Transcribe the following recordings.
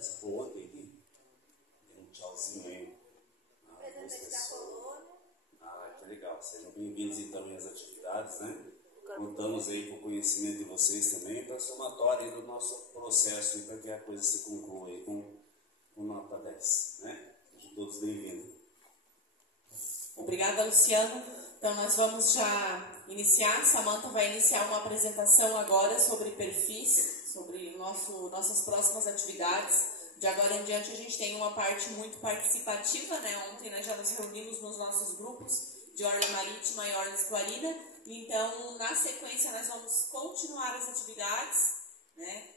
Participou ontem aqui? Tem um tchauzinho aí. Que legal. Sejam bem-vindos então às atividades, né? Contamos aí com o conhecimento de vocês também, para a somatória do nosso processo, para que a coisa se conclua aí com nota 10, né? Sejam todos bem-vindos. Obrigada, Luciano. Então, nós vamos já iniciar. Samantha vai iniciar uma apresentação agora sobre perfis, sobre nossas próximas atividades. De agora em diante, a gente tem uma parte muito participativa, né? Ontem nós já nos reunimos nos nossos grupos de Orla Marítima e Orla Esclarina. Então, na sequência, nós vamos continuar as atividades, né?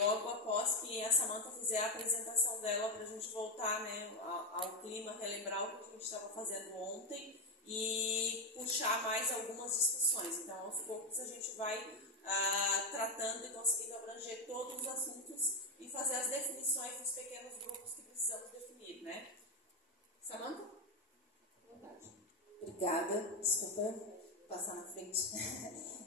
Logo após que a Samantha fizer a apresentação dela, para a gente voltar, né, ao clima, relembrar o que a gente estava fazendo ontem e puxar mais algumas discussões. Então, aos poucos, a gente vai tratando e conseguindo abranger todos os assuntos e fazer as definições dos pequenos grupos que precisamos definir, né? Samantha? Vontade. Obrigada. Desculpa passar na frente.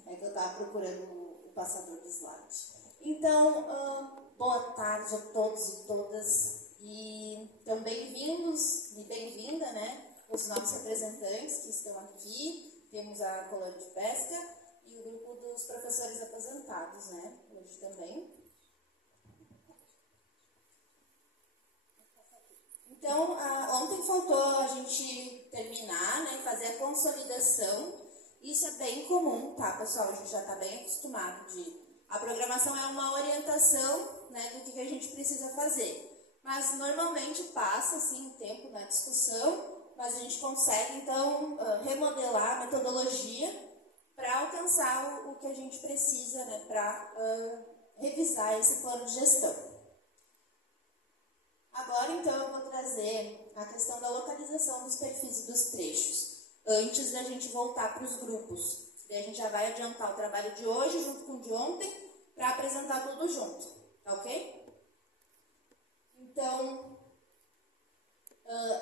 É que eu estava procurando o passador de slide. Então, boa tarde a todos e todas. E então, bem-vindos e bem-vinda, né? Os nossos representantes que estão aqui. Temos a Colônia de Pesca e o grupo dos professores aposentados, né? Hoje também. Então, ontem faltou a gente terminar, né, fazer a consolidação. Isso é bem comum, tá, pessoal? A gente já está bem acostumado a programação é uma orientação, né, do que a gente precisa fazer. Mas, normalmente, passa, assim, um tempo na discussão, mas a gente consegue, então, remodelar a metodologia para alcançar o que a gente precisa, né, para revisar esse plano de gestão. Agora, então, eu vou trazer a questão da localização dos perfis e dos trechos, antes da gente voltar para os grupos. Daí a gente já vai adiantar o trabalho de hoje, junto com o de ontem, para apresentar tudo junto, tá ok? Então,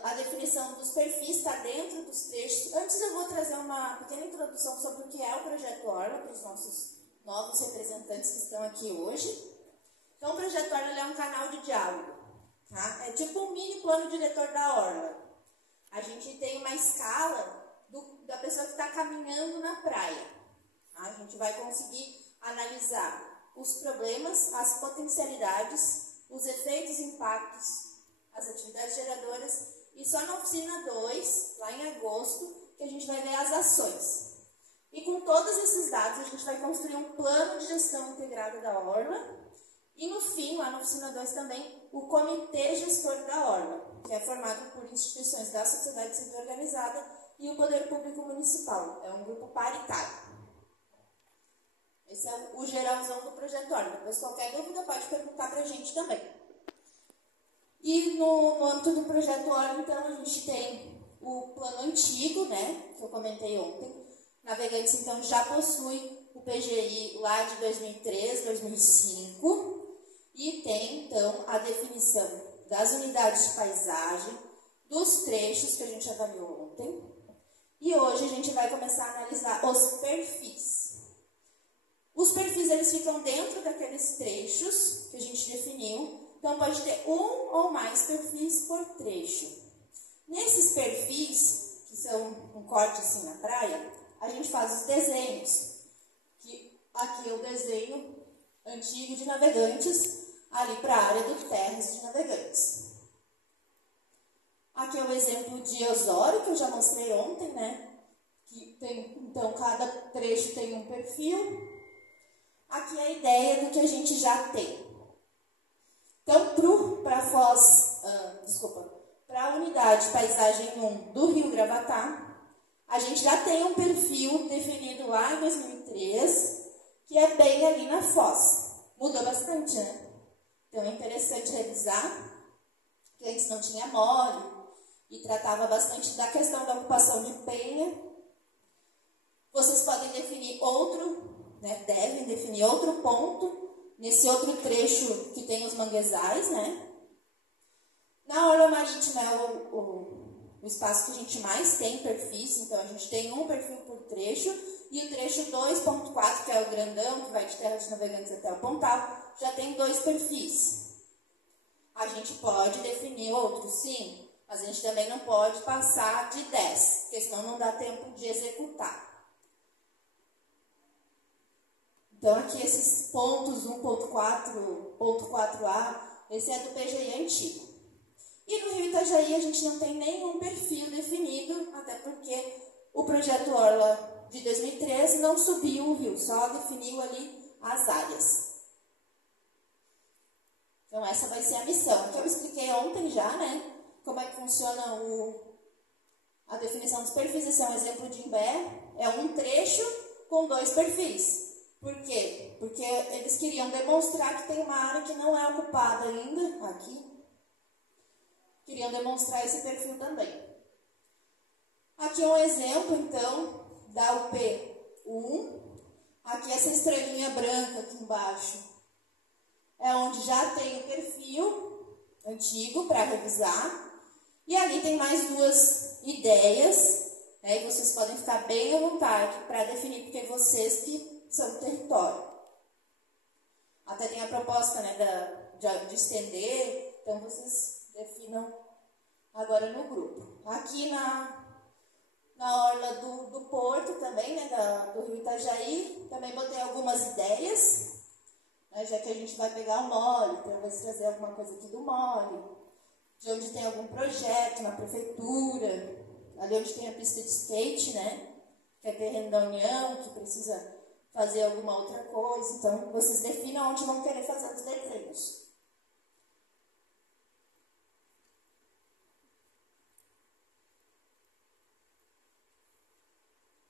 a definição dos perfis está dentro dos trechos. Antes eu vou trazer uma pequena introdução sobre o que é o Projeto Orla, para os nossos novos representantes que estão aqui hoje. Então, o Projeto Orla é um canal de diálogo. Tá? É tipo um mini plano diretor da Orla. A gente tem uma escala da pessoa que está caminhando na praia. Tá? A gente vai conseguir analisar os problemas, as potencialidades, os efeitos e impactos, as atividades geradoras. E só na oficina 2, lá em agosto, que a gente vai ver as ações. E com todos esses dados, a gente vai construir um plano de gestão integrado da Orla. E no fim, lá na oficina 2 também, o Comitê Gestor da Orla, que é formado por instituições da sociedade civil organizada e o Poder Público Municipal. É um grupo paritário. Esse é o geralzão do Projeto Orla. Depois, qualquer dúvida, pode perguntar para a gente também. E no âmbito do Projeto Orla, então, a gente tem o plano antigo, né, que eu comentei ontem. Navegantes, então, já possui o PGI lá de 2003, 2005. E tem, então, a definição das unidades de paisagem, dos trechos que a gente avaliou ontem. E hoje a gente vai começar a analisar os perfis. Os perfis, eles ficam dentro daqueles trechos que a gente definiu. Então, pode ter um ou mais perfis por trecho. Nesses perfis, que são um corte assim na praia, a gente faz os desenhos. Que aqui é o desenho antigo de Navegantes, ali para a área do Terras de Navegantes. Aqui é o exemplo de Osório, que eu já mostrei ontem, né? Que tem, então, cada trecho tem um perfil. Aqui é a ideia do que a gente já tem. Então, para a unidade Paisagem 1 do Rio Gravatá, a gente já tem um perfil definido lá em 2003, que é bem ali na foz. Mudou bastante, né? Então, é interessante revisar, que antes não tinha mole, e tratava bastante da questão da ocupação de penha. Vocês podem definir outro, né, devem definir outro ponto, nesse outro trecho que tem os manguezais, né? Na Orla Marítima é o espaço que a gente mais tem perfis, então a gente tem um perfil por trecho, e o trecho 2.4, que é o grandão, que vai de Terra de Navegantes até o Pontal, já tem 2 perfis. gente pode definir outros, sim, mas a gente também não pode passar de 10, porque senão não dá tempo de executar. Então, aqui esses pontos 1.4, ponto 4A, esse é do PGI antigo. E no Rio Itajaí a gente não tem nenhum perfil definido, até porque o projeto Orla de 2013 não subiu o rio, só definiu ali as áreas. Então, essa vai ser a missão, que eu expliquei ontem já, né? Como é que funciona a definição dos perfis. Esse é um exemplo de Imbé, é um trecho com 2 perfis. Por quê? Porque eles queriam demonstrar que tem uma área que não é ocupada ainda, aqui. Queriam demonstrar esse perfil também. Aqui é um exemplo, então, da UP1. Aqui essa estrelinha branca aqui embaixo é onde já tem o perfil antigo para revisar. E ali tem mais 2 ideias, né, e vocês podem ficar bem à vontade para definir, porque vocês que são do território. Até tem a proposta, né, de estender, então vocês definam agora no grupo. Aqui na orla do Porto também, né, do Rio Itajaí, também botei algumas ideias, né, já que a gente vai pegar o mole, talvez trazer alguma coisa aqui do mole, de onde tem algum projeto na prefeitura, ali onde tem a pista de skate, né, que é terreno da União, que precisa fazer alguma outra coisa. Então, vocês definam onde vão querer fazer os desenhos.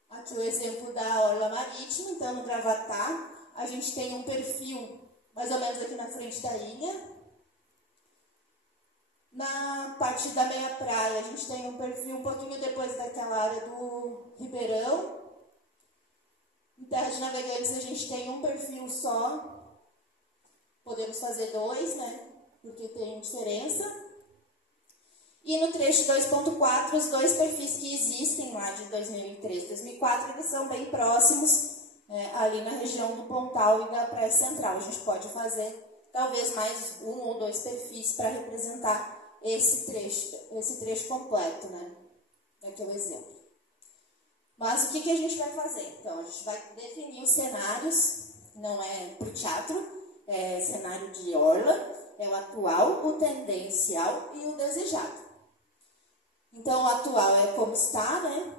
Aqui o exemplo da orla marítima. Então, no Gravatá, a gente tem um perfil mais ou menos aqui na frente da ilha. Na parte da meia praia, a gente tem um perfil um pouquinho depois daquela área do Ribeirão. Em Terra de Navegantes, a gente tem um perfil só. Podemos fazer 2, né? Porque tem diferença. E no trecho 2.4, os 2 perfis que existem lá de 2003 e 2004, eles são bem próximos, ali na região do Pontal e da Praia Central. A gente pode fazer talvez mais 1 ou 2 perfis para representar esse trecho completo, né? Aqui é o exemplo. Mas o que a gente vai fazer? Então, a gente vai definir os cenários, não é para o teatro, é cenário de orla, é o atual, o tendencial e o desejado. Então, o atual é como está, né?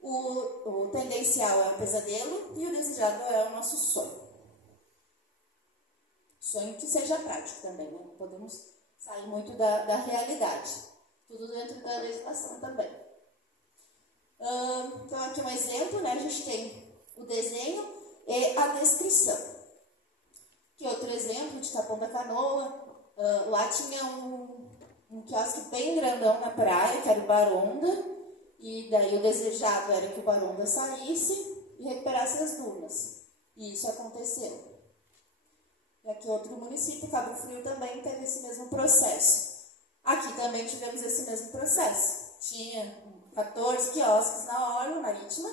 O tendencial é o pesadelo e o desejado é o nosso sonho. Sonho que seja prático também, né? Não podemos sair muito da realidade. Tudo dentro da legislação também. Então, aqui um exemplo, né? A gente tem o desenho e a descrição. Aqui outro exemplo de Capão da Canoa. Lá tinha um quiosque bem grandão na praia, que era o Baronda, e daí o desejado era que o Baronda saísse e recuperasse as dunas. E isso aconteceu. E aqui outro município, Cabo Frio, também teve esse mesmo processo. Aqui também tivemos esse mesmo processo. Tinha 14 quiosques na orla marítima,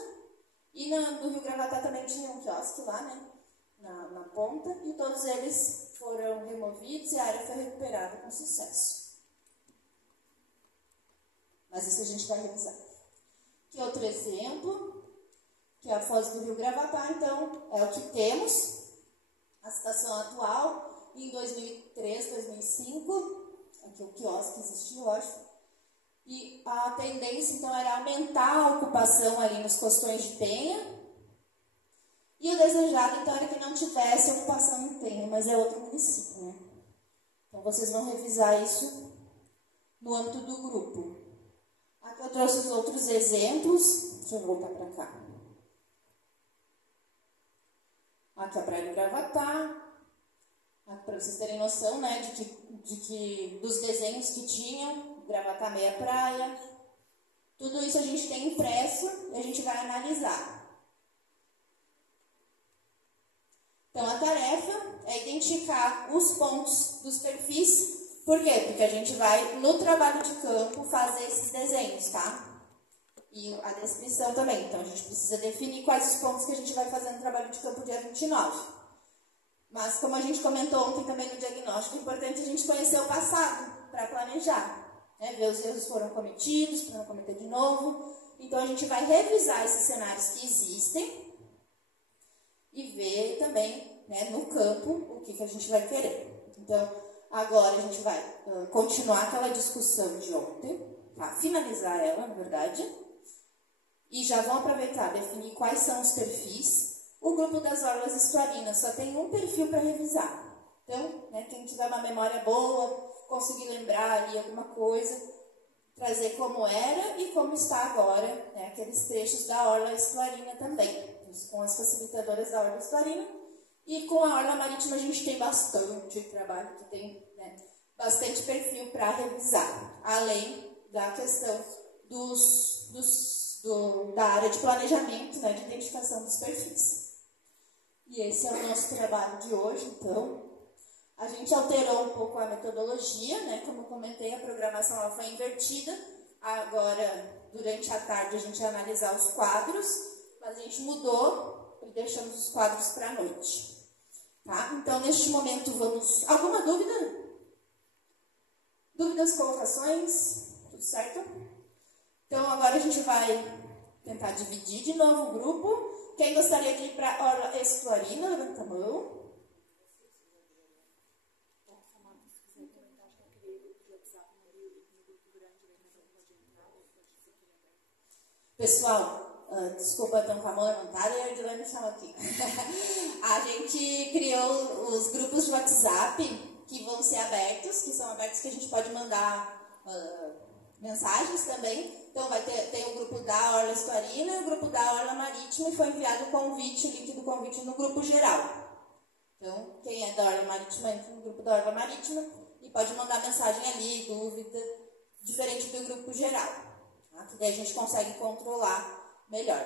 e no Rio Gravatá também tinha um quiosque lá, né, na ponta, e todos eles foram removidos e a área foi recuperada com sucesso. Mas isso a gente vai revisar. Aqui outro exemplo, que é a Foz do Rio Gravatá. Então, é o que temos, a situação atual, em 2003, 2005, aqui o quiosque existiu, eu acho. E a tendência, então, era aumentar a ocupação ali nos costões de Penha. E o desejado, então, era que não tivesse ocupação em Penha, mas é outro município, né? Então, vocês vão revisar isso no âmbito do grupo. Aqui eu trouxe os outros exemplos. Deixa eu voltar para cá. Aqui a Praia do Gravatá. Aqui para vocês terem noção, né, dos desenhos que tinham. Gravatá meia praia. Tudo isso a gente tem impresso e a gente vai analisar. Então, a tarefa é identificar os pontos dos perfis. Por quê? Porque a gente vai, no trabalho de campo, fazer esses desenhos, tá? E a descrição também. Então, a gente precisa definir quais os pontos que a gente vai fazer no trabalho de campo dia 29. Mas, como a gente comentou ontem também no diagnóstico, é importante a gente conhecer o passado para planejar, né? Ver os erros que foram cometidos, para não cometer de novo. Então, a gente vai revisar esses cenários que existem e ver também, né, no campo o que a gente vai querer. Então, agora a gente vai continuar aquela discussão de ontem, tá? Finalizar ela, na verdade, e já vão aproveitar, definir quais são os perfis. O grupo das orlas estuarinas só tem um perfil para revisar. Então, né, quem tiver uma memória boa, conseguir lembrar ali alguma coisa, trazer como era e como está agora, né, aqueles trechos da orla estuarina também, com as facilitadoras da orla estuarina. E com a orla marítima a gente tem bastante trabalho, que tem, né, bastante perfil para revisar, além da questão da área de planejamento, né, de identificação dos perfis. E esse é o nosso trabalho de hoje, então. A gente alterou um pouco a metodologia, né? Como eu comentei, a programação ela foi invertida. Agora, durante a tarde, a gente ia analisar os quadros, mas a gente mudou e deixamos os quadros para a noite. Tá? Então, neste momento, vamos... Alguma dúvida? Dúvidas, colocações? Tudo certo? Então, agora a gente vai tentar dividir de novo o grupo. Quem gostaria de ir para a orla estuarina, levanta a mão. Pessoal, desculpa, estão com a mão levantada e a Edilene me chama aqui. A gente criou os grupos de WhatsApp que vão ser abertos, que são abertos que a gente pode mandar mensagens também. Então, tem o grupo da Orla Estuarina e o grupo da Orla Marítima, e foi enviado o convite, o link do convite no grupo geral. Então, quem é da Orla Marítima entra no grupo da Orla Marítima e pode mandar mensagem ali, dúvida, diferente do grupo geral, tá? Que daí a gente consegue controlar melhor.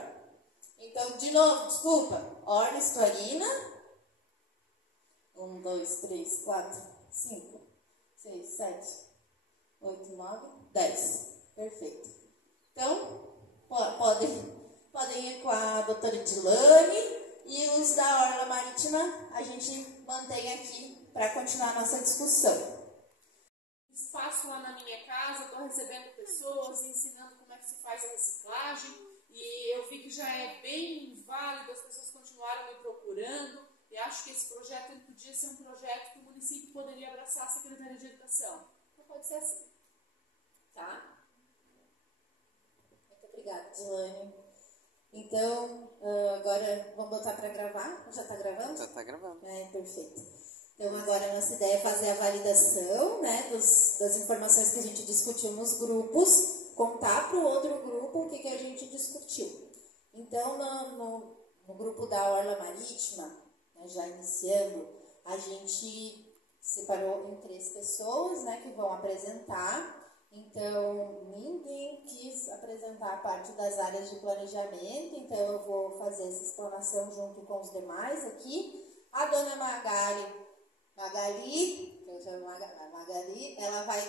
Então, de novo, desculpa, Orla Estuarina, 1, 2, 3, 4, 5, 6, 7, 8, 9, 10. Perfeito. Então, podem ir com a doutora Edilene, e os da Orla Marítima a gente mantém aqui para continuar a nossa discussão. Espaço lá na minha casa, estou recebendo pessoas, ensinando como é que se faz a reciclagem, e eu vi que já é bem válido, as pessoas continuaram me procurando, e acho que esse projeto ele podia ser um projeto que o município poderia abraçar a Secretaria de Educação. Então pode ser assim, tá? Muito obrigada, Edilene. Então, agora vamos botar para gravar? Já está gravando? Já está gravando. Perfeito. Então, agora a nossa ideia é fazer a validação, né, das informações que a gente discutiu nos grupos, contar para o outro grupo o que a gente discutiu. Então, no grupo da Orla Marítima, né, já iniciando, a gente separou em 3 pessoas, né, que vão apresentar. Então, ninguém quis apresentar a parte das áreas de planejamento, então eu vou fazer essa explanação junto com os demais aqui. A dona Magali, que eu chamo Magali, ela vai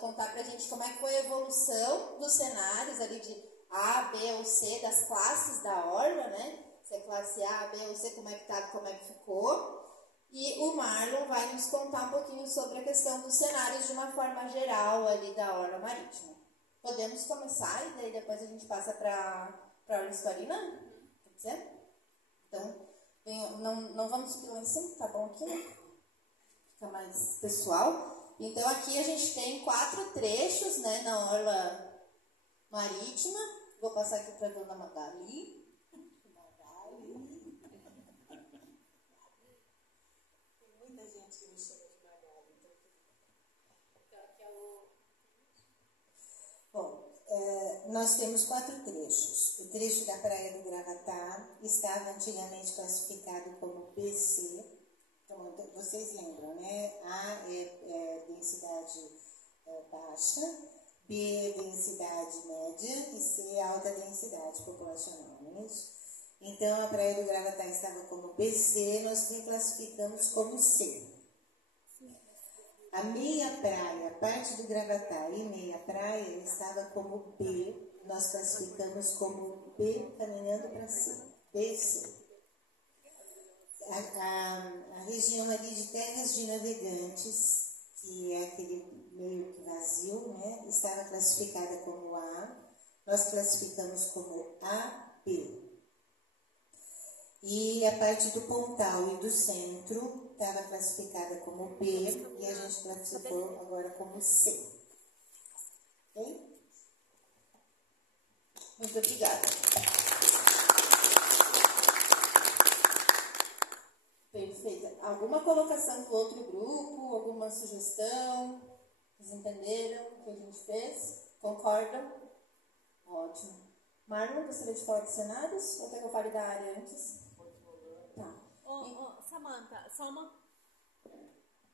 contar pra gente como é que foi a evolução dos cenários ali de A, B ou C, das classes da Orla, né? Se é classe A, B ou C, como é que tá, como é que ficou. E o Marlon vai nos contar um pouquinho sobre a questão dos cenários de uma forma geral ali da Orla Marítima. Podemos começar e daí depois a gente passa para a Orla Estuarina? Pode ser? Então, não vamos subir lá em cima, tá bom aqui, né? Fica mais pessoal. Então, aqui a gente tem 4 trechos, né, na Orla Marítima. Vou passar aqui para a dona Magali. Bom, nós temos 4 trechos. O trecho da Praia do Gravatá estava antigamente classificado como BC. Então, vocês lembram, né? A é densidade baixa, B é densidade média e C é alta densidade populacional, não é isso? Então, a Praia do Gravatá estava como BC, nós reclassificamos como C. A meia praia, parte do Gravatá e meia praia estava como B, nós classificamos como B caminhando para C, BC. a região ali de Terras de Navegantes, que é aquele meio que vazio, né, estava classificada como A, nós classificamos como AB. E a parte do Pontal e do Centro estava classificada como B e a gente classificou agora como C. Ok? Muito obrigada. Perfeito. Alguma colocação do outro grupo? Alguma sugestão? Vocês entenderam o que a gente fez? Concordam? Ótimo. Marlon, gostaria de falar dos cenários? Ou quer que eu fale da área antes? Tá. Samantha,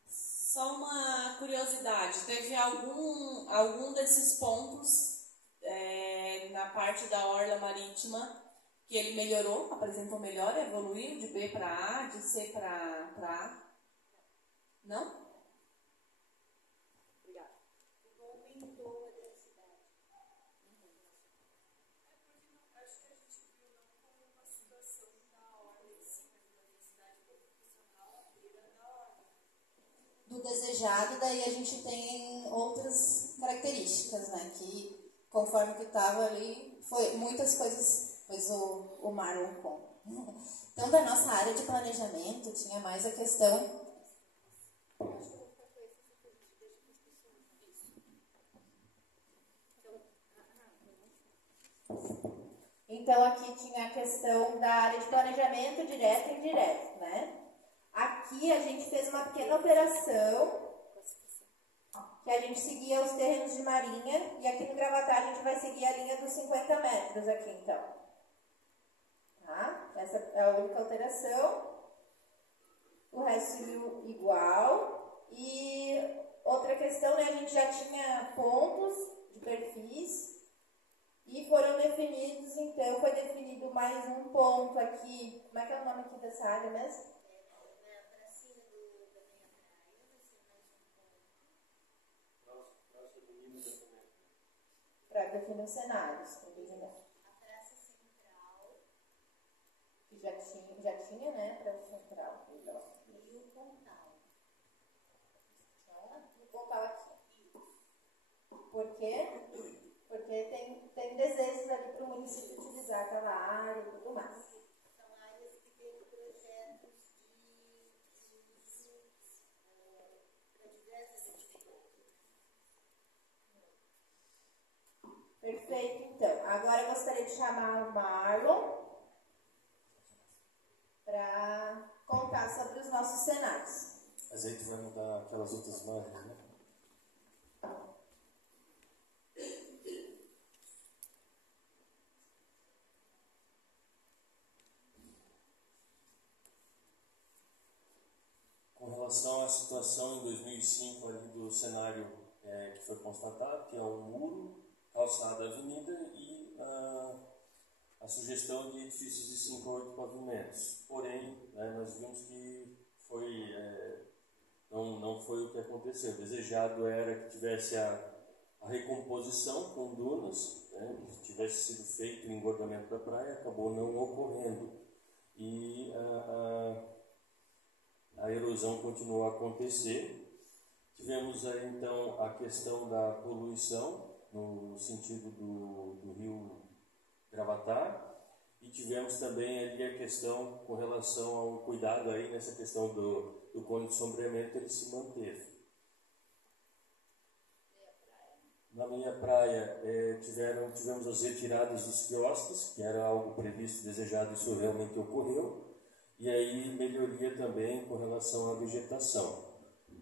só uma curiosidade. Teve algum desses pontos na parte da orla marítima que ele melhorou, apresentou melhor, evoluiu de B para A, de C para A? Não? Obrigada. Aumentou a densidade. Acho que a gente viu não como uma situação da orla em si, mas uma densidade proporcional à beira da orla. Do desejado, daí a gente tem outras características, né? Que conforme que estava ali, foi muitas coisas, pois o Marlon com. Então, da nossa área de planejamento, tinha mais a questão. Então, aqui tinha a questão da área de planejamento direto e indireto, né? Aqui a gente fez uma pequena operação, que a gente seguia os terrenos de marinha, e aqui no Gravatá a gente vai seguir a linha dos 50 metros aqui, então. Tá? Essa é a única alteração. O resto seguiu igual. E outra questão, né? A gente já tinha pontos de perfis, e foram definidos, então, foi definido mais um ponto aqui. Como é que é o nome aqui dessa área mesmo? Para cima da minha praia, vai ser mais um ponto. Para definir os cenários. A Praça Central. Que já tinha, né? Praça Central. E o Pontal. Então, vou colocar aqui. Por quê? Porque tem desejos ali para o município utilizar aquela área e tudo mais. São áreas que têm projetos para diversas atividades. Perfeito, então. Agora eu gostaria de chamar o Marlon para contar sobre os nossos cenários. Mas aí tu vai mudar aquelas outras imagens, né? Com relação à situação em 2005 ali do cenário que foi constatado, que é um muro, calçada, avenida e a sugestão de edifícios de 5 a 8 pavimentos. Porém, nós vimos que não foi o que aconteceu. O desejado era que tivesse a recomposição com dunas, que tivesse sido feito o engordamento da praia, acabou não ocorrendo. E a erosão continuou a acontecer. Tivemos aí, então, a questão da poluição no sentido do rio Gravatá, e tivemos também ali a questão com relação ao cuidado aí nessa questão do cone de sombreamento, ele se manteve. Na minha praia tivemos as retiradas dos quiosques, que era algo previsto, desejado, isso realmente ocorreu, e aí melhoria também com relação à vegetação.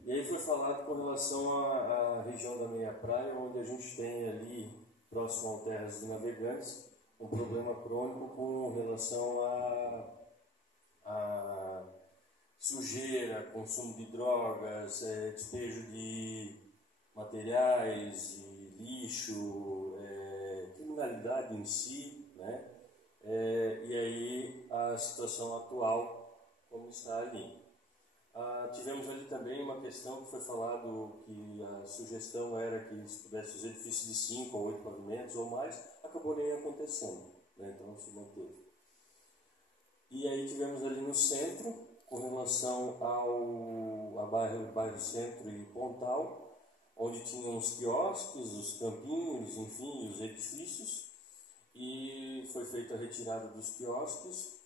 E aí foi falado com relação à região da minha praia, onde a gente tem ali, próximo ao Terras de Navegantes, um problema crônico com relação a sujeira, consumo de drogas, despejo de materiais, de lixo, criminalidade em si, né? E aí a situação atual como está ali. Tivemos ali também uma questão que foi falado que a sugestão era que se pudesse os edifícios de 5 a 8 pavimentos ou mais, acabou nem acontecendo, né? Então se manteve. E aí tivemos ali no centro com relação ao bairro Centro e Pontal, onde tinham os quiosques, os campinhos, enfim, os edifícios, e foi feita a retirada dos quiosques.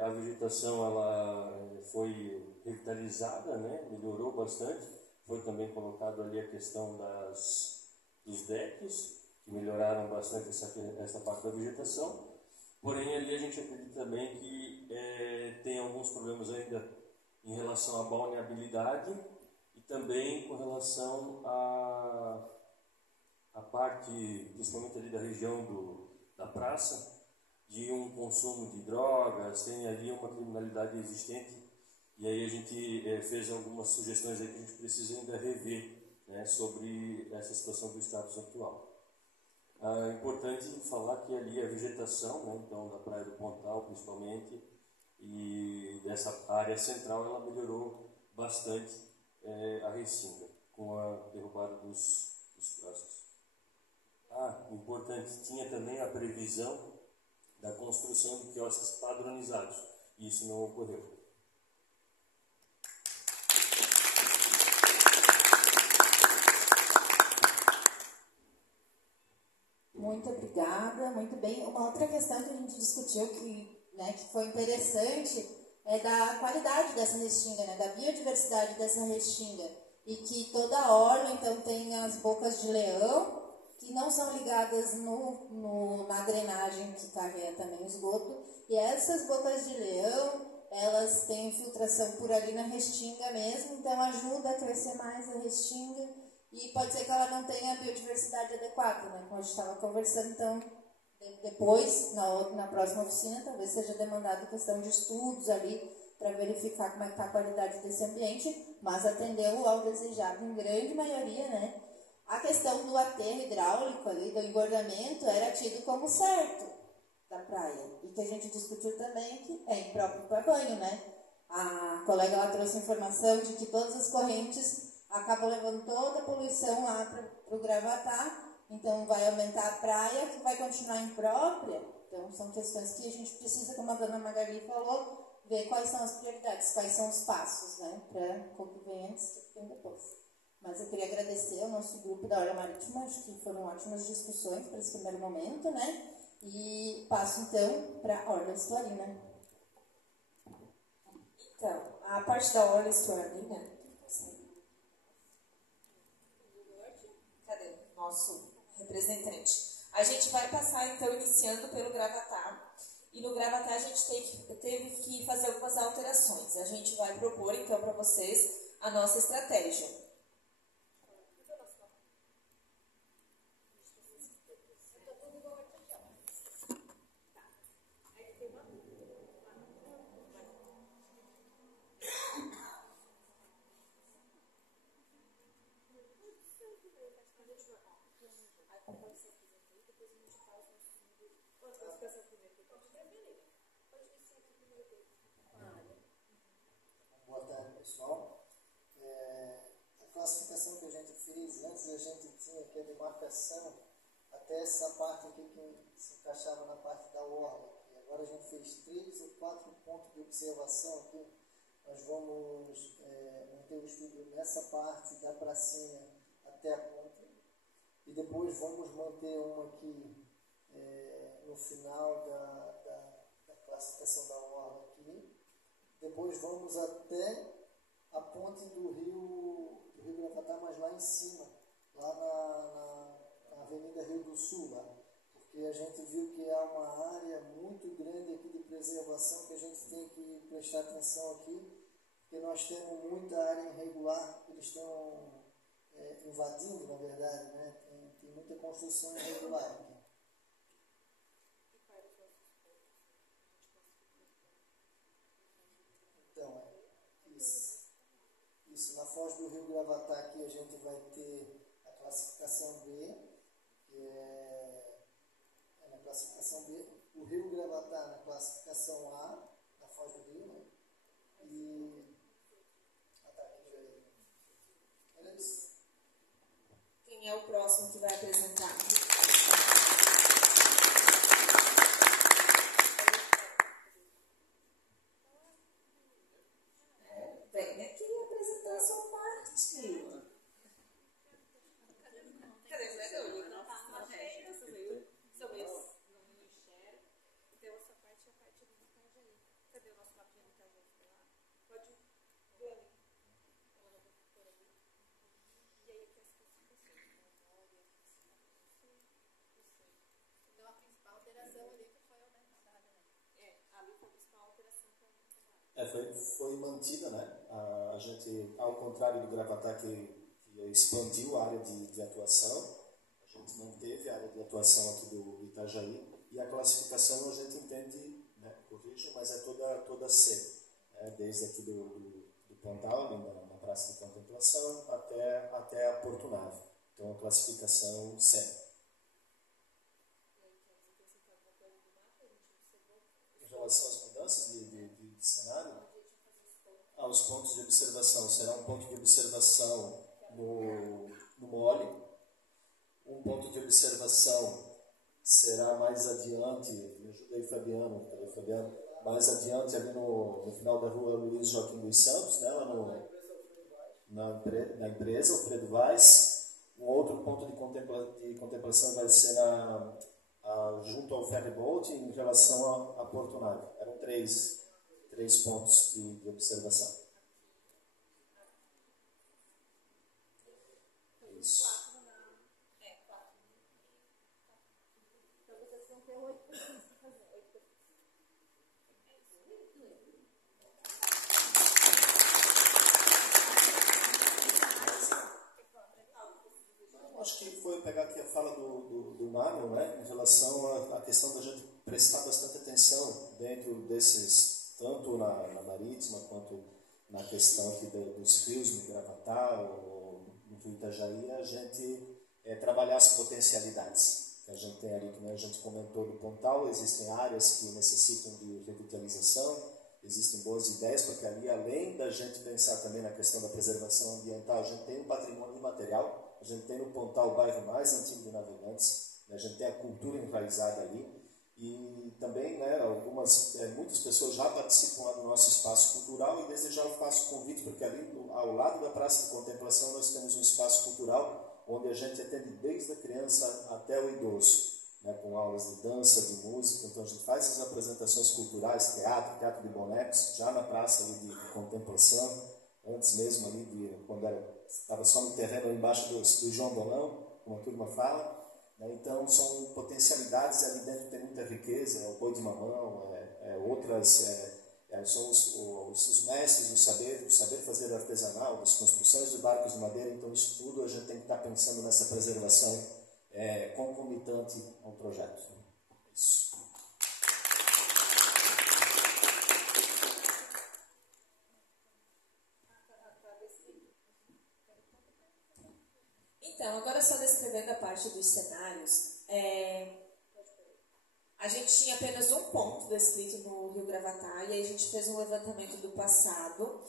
A vegetação ela foi revitalizada, né? Melhorou bastante. Foi também colocado ali a questão dos decks, que melhoraram bastante essa parte da vegetação. Porém, ali a gente acredita também que tem alguns problemas ainda em relação à balneabilidade e também com relação à parte, principalmente ali da região da praça, de um consumo de drogas, tem ali uma criminalidade existente, e aí a gente fez algumas sugestões aí que a gente precisa ainda rever, né, sobre essa situação do status atual. É importante falar que ali a vegetação, né, então da Praia do Pontal principalmente, e dessa área central, ela melhorou bastante a Restinga, com a derrubada dos traços. Importante, tinha também a previsão da construção de quiosques padronizados, e isso não ocorreu. Muito obrigada, muito bem. Uma outra questão que a gente discutiu que foi interessante é da qualidade dessa restinga, né, da biodiversidade dessa restinga, e que toda a orla então tem as bocas de leão, que não são ligadas na drenagem que carrega também o esgoto, e essas bocas de leão, elas têm infiltração por ali na restinga mesmo, então ajuda a crescer mais a restinga, e pode ser que ela não tenha a biodiversidade adequada, né, como a gente estava conversando. Então depois, na próxima oficina, talvez seja demandado questão de estudos ali, para verificar como é que está a qualidade desse ambiente, mas atendeu ao desejado em grande maioria, né. A questão do aterro hidráulico ali, do engordamento, era tido como certo da praia. E que a gente discutiu também que é impróprio para banho, né? A colega lá trouxe informação de que todas as correntes acabam levando toda a poluição lá para o Gravatá. Então vai aumentar a praia, que vai continuar imprópria. Então são questões que a gente precisa, como a dona Magali falou, ver quais são as prioridades, quais são os passos, né? Para o que vem antes e o que vem depois. Mas eu queria agradecer ao nosso grupo da Orla Marítima, acho que foram ótimas discussões para esse primeiro momento, né? E passo então para a Orla Estuarina. Então, a parte da Orla Estuarina, cadê o nosso representante? A gente vai passar então iniciando pelo Gravatá. E no Gravatá a gente teve que fazer algumas alterações. A gente vai propor então para vocês a nossa estratégia. Boa tarde, pessoal. A classificação que a gente fez, antes a gente tinha aqui a demarcação até essa parte aqui que se encaixava na parte da orla. E agora a gente fez 3 ou 4 pontos de observação aqui. Nós vamos manter o estudo nessa parte da pracinha até a ponte. E depois vamos manter uma aqui no final da classificação da orla aqui. Depois vamos até a ponte do Rio Gravatá, mas lá em cima, lá na Avenida Rio do Sul, lá. Porque a gente viu que há uma área muito grande aqui de preservação que a gente tem que prestar atenção aqui, porque nós temos muita área irregular que eles estão invadindo, na verdade, né? Tem muita construção irregular aqui. Então, isso na foz do Rio Gravatá aqui a gente vai ter a classificação B, que é na classificação B, o Rio Gravatá na classificação A, na foz do Rio, né? E era isso. Quem é o próximo que vai apresentar? Foi mantida, né? A gente, ao contrário do Gravatá, que expandiu a área de atuação, a gente manteve a área de atuação aqui do Itajaí, e a classificação a gente entende, né, corrija, mas é toda C, né, desde aqui do Pontal, na Praça de Contemplação, até a Porto Nave. Então, a classificação C. Em relação às mudanças de cenário, os pontos de observação. Será um ponto de observação no mole, um ponto de observação será mais adiante, me ajuda aí, Fabiano, mais adiante ali no final da rua Luiz Joaquim dos Santos, né, lá na empresa, o Fredo Vaz. Um outro ponto de contemplação vai ser junto ao ferryboat em relação a Porto Nave. Eram três pontos de observação. Isso. Acho que foi pegar aqui a fala do Mário, né, em relação à questão da gente prestar bastante atenção dentro desses, tanto na Marítima quanto na questão aqui dos rios no Gravatá ou no Rio Itajaí, a gente trabalhar as potencialidades que a gente tem ali, que, né, a gente comentou do Pontal. Existem áreas que necessitam de revitalização, existem boas ideias, porque ali, além da gente pensar também na questão da preservação ambiental, a gente tem um patrimônio imaterial. A gente tem no Pontal o bairro mais antigo de Navegantes, né? A gente tem a cultura enraizada ali, e também, né, muitas pessoas já participam lá do nosso espaço cultural, e desde já eu faço convite, porque ali ao lado da Praça de Contemplação nós temos um espaço cultural onde a gente atende desde a criança até o idoso, né, com aulas de dança, de música. Então a gente faz as apresentações culturais, teatro de bonecos, já na Praça ali de Contemplação, antes mesmo ali quando estava só no terreno ali embaixo do João Bolão, como a turma fala, né? Então são potencialidades, ali dentro tem muita riqueza, o boi de mamão, são os mestres do saber fazer artesanal, das construções de barcos de madeira. Então isso tudo a gente tem que estar pensando nessa preservação concomitante ao projeto. Isso. Então, agora só descrevendo a parte dos cenários, a gente tinha apenas um ponto descrito no Rio Gravatá, e aí a gente fez um levantamento do passado,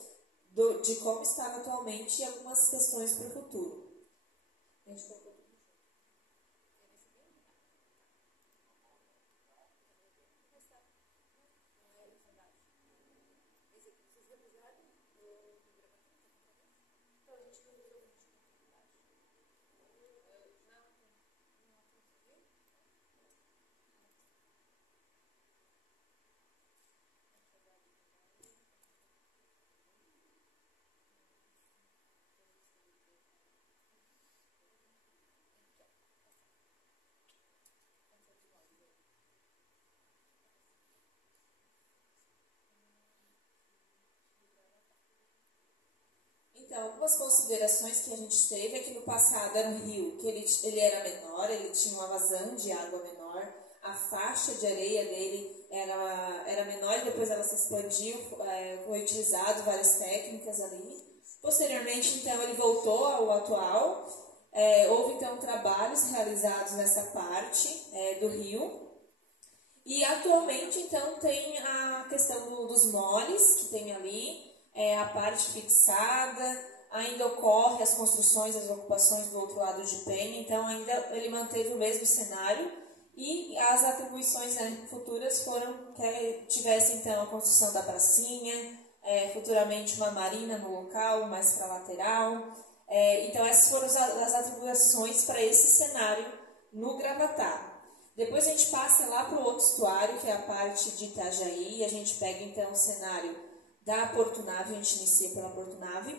de como estava atualmente, e algumas questões para o futuro. A gente colocou tudo junto. Então, algumas considerações que a gente teve é que no passado era um rio que ele era menor, ele tinha uma vazão de água menor, a faixa de areia dele era menor, e depois ela se expandiu, foi utilizado várias técnicas ali. Posteriormente, então, ele voltou ao atual. Houve, então, trabalhos realizados nessa parte do rio. E, atualmente, então, tem a questão dos moles que tem ali, a parte fixada, ainda ocorre as construções, as ocupações do outro lado de Penha, então ainda ele manteve o mesmo cenário, e as atribuições futuras foram que tivesse então a construção da pracinha, futuramente uma marina no local, mais para a lateral. Então essas foram as atribuições para esse cenário no Gravatá. Depois a gente passa lá para o outro estuário, que é a parte de Itajaí, e a gente pega então o cenário da Porto Nave. A gente inicia pela Porto Nave,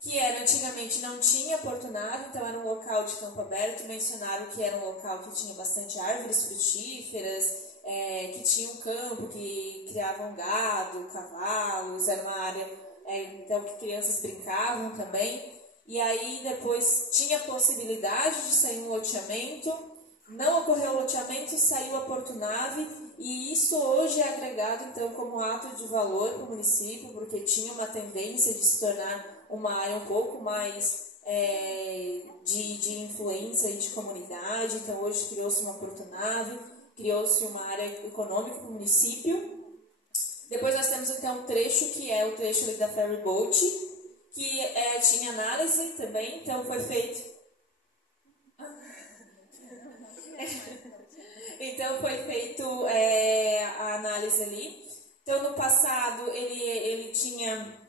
que antigamente não tinha Porto Nave, então era um local de campo aberto. Mencionaram que era um local que tinha bastante árvores frutíferas, que tinha um campo, que criavam gado, cavalos, era uma área então que crianças brincavam também. E aí depois tinha a possibilidade de sair um loteamento, não ocorreu o loteamento e saiu a Portunave, e isso hoje é agregado então como ato de valor para o município, porque tinha uma tendência de se tornar uma área um pouco mais de influência e de comunidade. Então hoje criou-se uma Portunave, criou-se uma área econômica para o município. Depois nós temos então um trecho que é o trecho ali da Ferry Boat, que tinha análise também, então foi feito. Então foi feito a análise ali. Então no passado ele tinha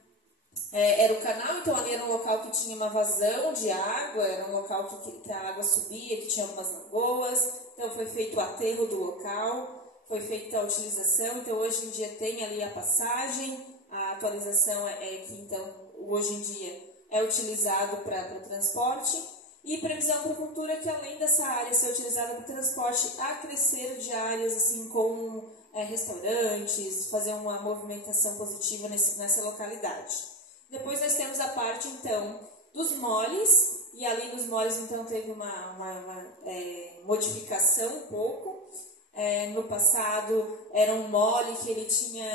era o canal, então ali era um local que tinha uma vazão de água, era um local que a água subia, que tinha algumas lagoas. Então foi feito o aterro do local, foi feita a utilização. Então hoje em dia tem ali a passagem, a atualização que então hoje em dia é utilizado para transporte, e previsão para o futuro é que além dessa área ser utilizada para transporte, há crescer de áreas assim como restaurantes, fazer uma movimentação positiva nessa localidade. Depois nós temos a parte então dos moles, e ali nos moles então teve uma modificação um pouco. No passado era um mole que ele tinha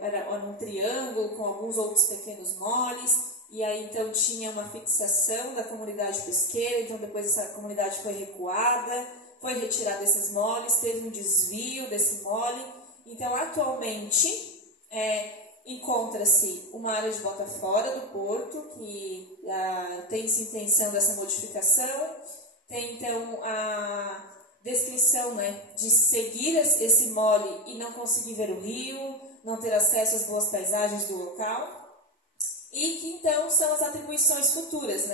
era um triângulo com alguns outros pequenos moles, e aí então tinha uma fixação da comunidade pesqueira. Então depois essa comunidade foi recuada, foi retirada esses moles, teve um desvio desse mole. Então atualmente encontra-se uma área de bota fora do porto, que tem-se intenção dessa modificação. Tem então a descrição, de seguir esse mole e não conseguir ver o rio, não ter acesso às boas paisagens do local, e que então são as atribuições futuras,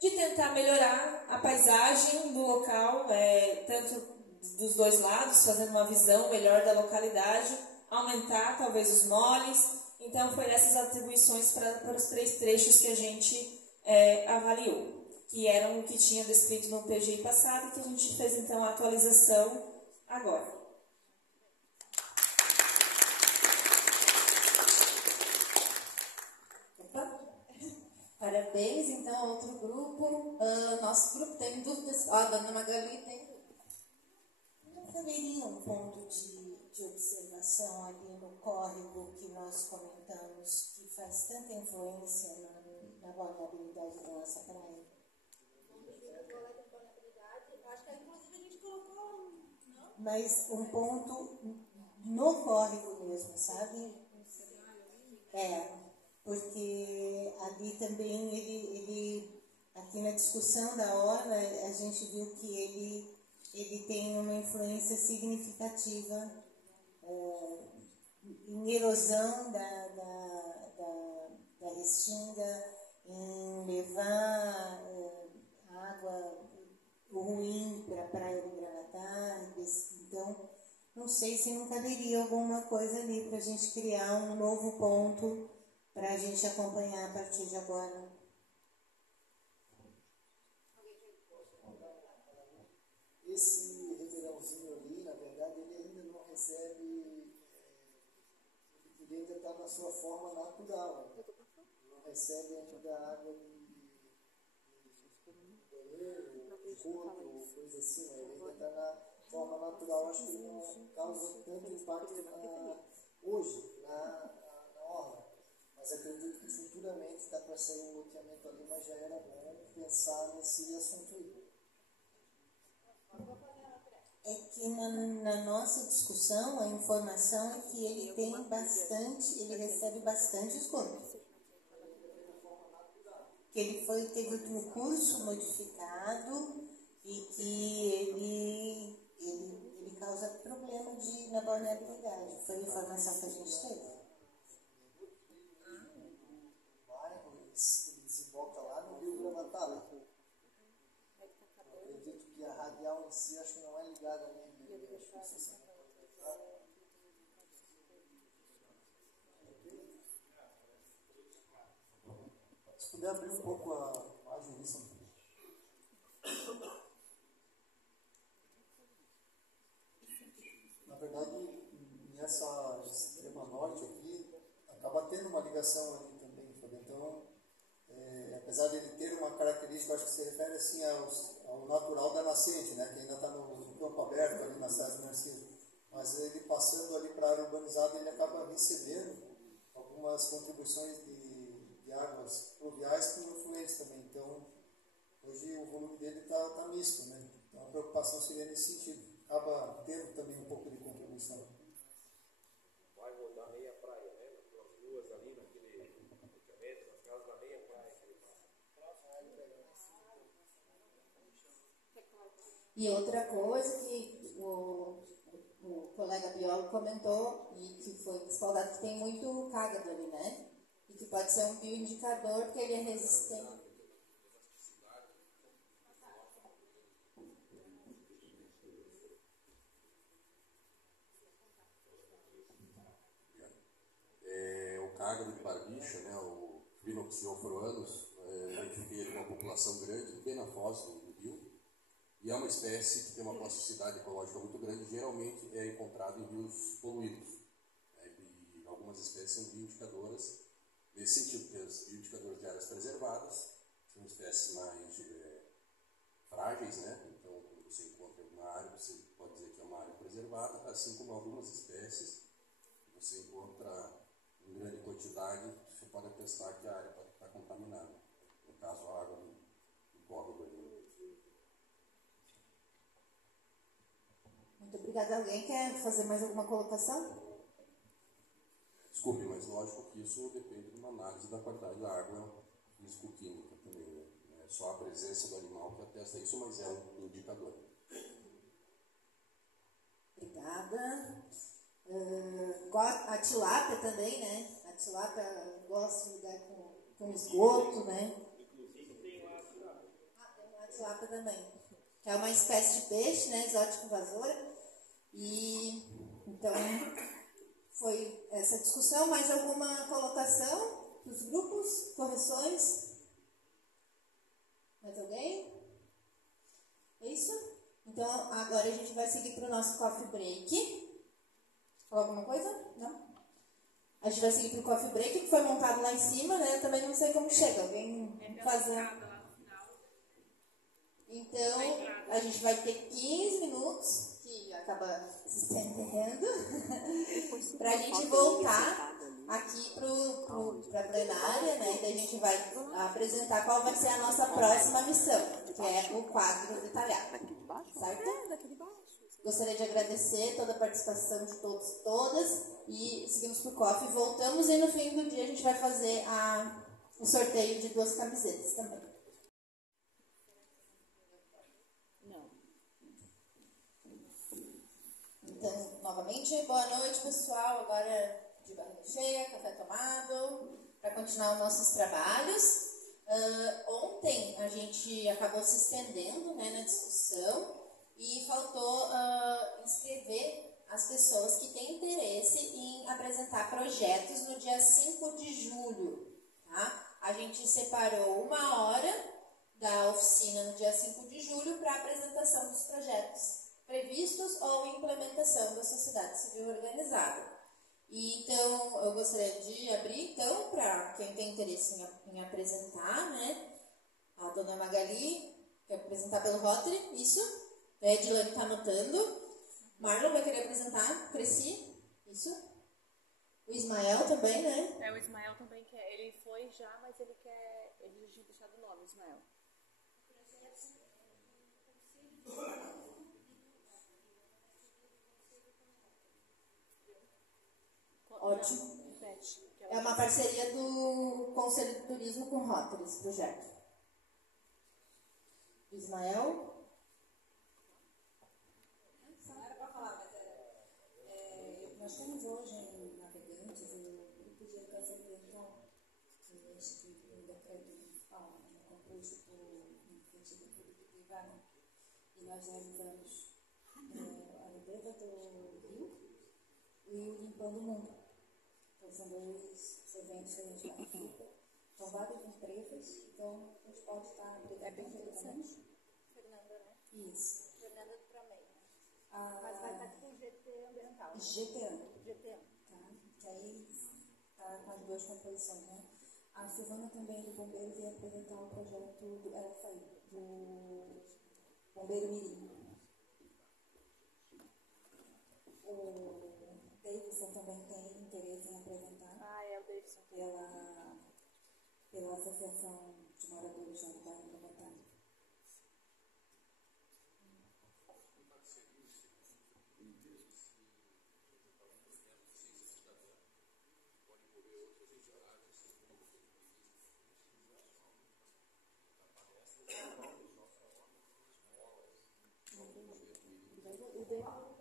de tentar melhorar a paisagem do local, tanto dos dois lados, fazendo uma visão melhor da localidade, aumentar talvez os moles. Então foi essas atribuições para os 3 trechos que a gente avaliou, que eram o que tinha descrito no PGI passado, e que a gente fez então a atualização agora. Opa. Parabéns, então, outro grupo. Nosso grupo tem dúvidas. A dona Magali tem. Não haveria um ponto de observação ali no córrego que nós comentamos, que faz tanta influência na vulnerabilidade da nossa praia? Acho que inclusive a gente colocou, não? Mas um ponto no córrego mesmo, sabe? Porque ali também ele aqui na discussão da orla, a gente viu que ele tem uma influência significativa em erosão da restinga, em levar água ruim para a praia do Gravatá. Então, não sei se não caberia alguma coisa ali para a gente criar um novo ponto para a gente acompanhar a partir de agora. Esse ribeirãozinho ali, na verdade, ele ainda não recebe, ele ainda está na sua forma natural. Não recebe ainda água de banheiro, esgoto, coisa assim. Ele ainda está na forma natural. Acho que ele não causa tanto impacto hoje na orla. Mas acredito que futuramente dá para sair um loteamento ali, mas já era bom pensar nesse assunto aí. É que na nossa discussão, a informação é que ele ele recebe bastante esgoto. Que ele teve o curso modificado e que ele causa problema na vulnerabilidade. Foi a informação que a gente teve. Ele desemboca lá no Rio Gravatá. Acredito que a radial em si acho que não é ligada ali. Se puder abrir um pouco a imagem disso. Na verdade, navegação ali também, Fábio. Então, apesar de ele ter uma característica, acho que se refere assim ao natural da nascente, né, que ainda está no campo aberto ali na cidade de Narciso. Mas ele passando ali para a área urbanizada, ele acaba recebendo algumas contribuições de águas pluviais com influentes também. Então, hoje o volume dele está misto, né? Então, a preocupação seria nesse sentido. Acaba tendo também um pouco de contribuição. Vai rodar meia praia, né? Nas ruas ali, naquele loteamento, nas casas da meia praia que ele passa. E outra coisa que o colega biólogo comentou, e que foi respaldado, que tem muito cágado ali, né? E que pode ser um bioindicador, porque ele é resistente. O cágado de barbicha, né, o Rhinopsiophoranus, a gente vê uma população grande, bem na foz do rio, e é uma espécie que tem uma plasticidade ecológica muito grande, geralmente é encontrado em rios poluídos. E algumas espécies são bioindicadoras nesse sentido, porque os bioindicadores de áreas preservadas são espécies mais frágeis, né? Então, quando você encontra uma área, você pode dizer que é uma área preservada, assim como algumas espécies que você encontra em grande quantidade, você pode atestar que a área pode estar contaminada. No caso, a água do córrego ali. Muito obrigada. Alguém quer fazer mais alguma colocação? Desculpe, mas lógico que isso depende de uma análise da qualidade da água físico-química também, né? Não é só a presença do animal que atesta isso, mas é um indicador. Obrigada. A tilápia também, né? A tilápia gosta de lugar com esgoto, né? Inclusive tem lá a tilápia. Tem a tilápia também. Que é uma espécie de peixe, né? Exótico invasora. E então foi essa discussão. Mais alguma colocação dos grupos? Correções? Mais alguém? É isso? Então agora a gente vai seguir para o nosso coffee break. Falou alguma coisa? Não? A gente vai seguir para o coffee break, que foi montado lá em cima, né? Eu também não sei como chega. Alguém fazer. Então, a gente vai ter 15 minutos, que acaba se estendendo, para a gente voltar aqui para a plenária, né? Daí a gente vai apresentar qual vai ser a nossa próxima missão, que é o quadro detalhado. Certo? Gostaria de agradecer toda a participação de todos e todas, e seguimos para o coffee, voltamos, e no fim do dia a gente vai fazer o sorteio de 2 camisetas também. Então, novamente, boa noite, pessoal. Agora de barriga cheia, café tomado, para continuar os nossos trabalhos. Ontem a gente acabou se estendendo, né, na discussão e faltou inscrever as pessoas que têm interesse em apresentar projetos no dia 5 de julho. Tá? A gente separou 1 hora da oficina no dia 5 de julho para a apresentação dos projetos previstos ou implementação da sociedade civil organizada. E, então, eu gostaria de abrir, então, para quem tem interesse em apresentar, né? A dona Magali quer apresentar pelo Rotary, isso. A Edilane está anotando. Marlon vai querer apresentar, Cresci, isso. O Ismael também, né? O Ismael também quer. Ele foi já, mas ele quer. Ele já tinha deixado o nome, Ismael. Ótimo. É uma parceria do Conselho de Turismo com o Rotary, esse projeto. Ismael? Não era para falar, mas nós temos hoje em Navegantes o grupo de educação ambiental, que é instituído no decreto municipal, composto por iniciativa pública e privada. E nós realizamos a limpeza do rio e o limpando o mundo. Então, são 2 eventos que a gente participa. São várias empresas, então a gente pode estar... É bem interessante. Fernanda, né? Isso. Fernanda do Promeio. Mas vai estar com o GT ambiental. Né? GTAM. Tá? Que aí está com as duas composições, né? A Silvana também, do Bombeiro, veio apresentar o projeto do Bombeiro Mirim. O Davidson também tem interesse em apresentar. O Davidson. Pela Associação de Moradores do Bairro do Gravatá.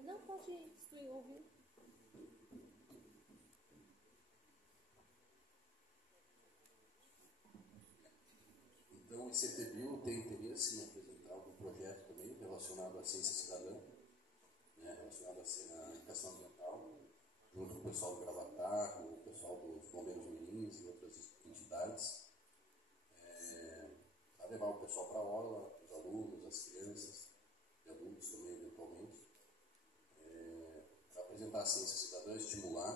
Não pode ouvir. Então, o ICTBio tem interesse em apresentar algum projeto também relacionado à ciência cidadã, né, relacionado à educação ambiental, junto com o pessoal do Gravatá, com o pessoal dos Bombeiros Mirins e outras entidades, a levar o pessoal para a orla, os alunos, as crianças e adultos também, eventualmente, para apresentar a ciência cidadã, estimular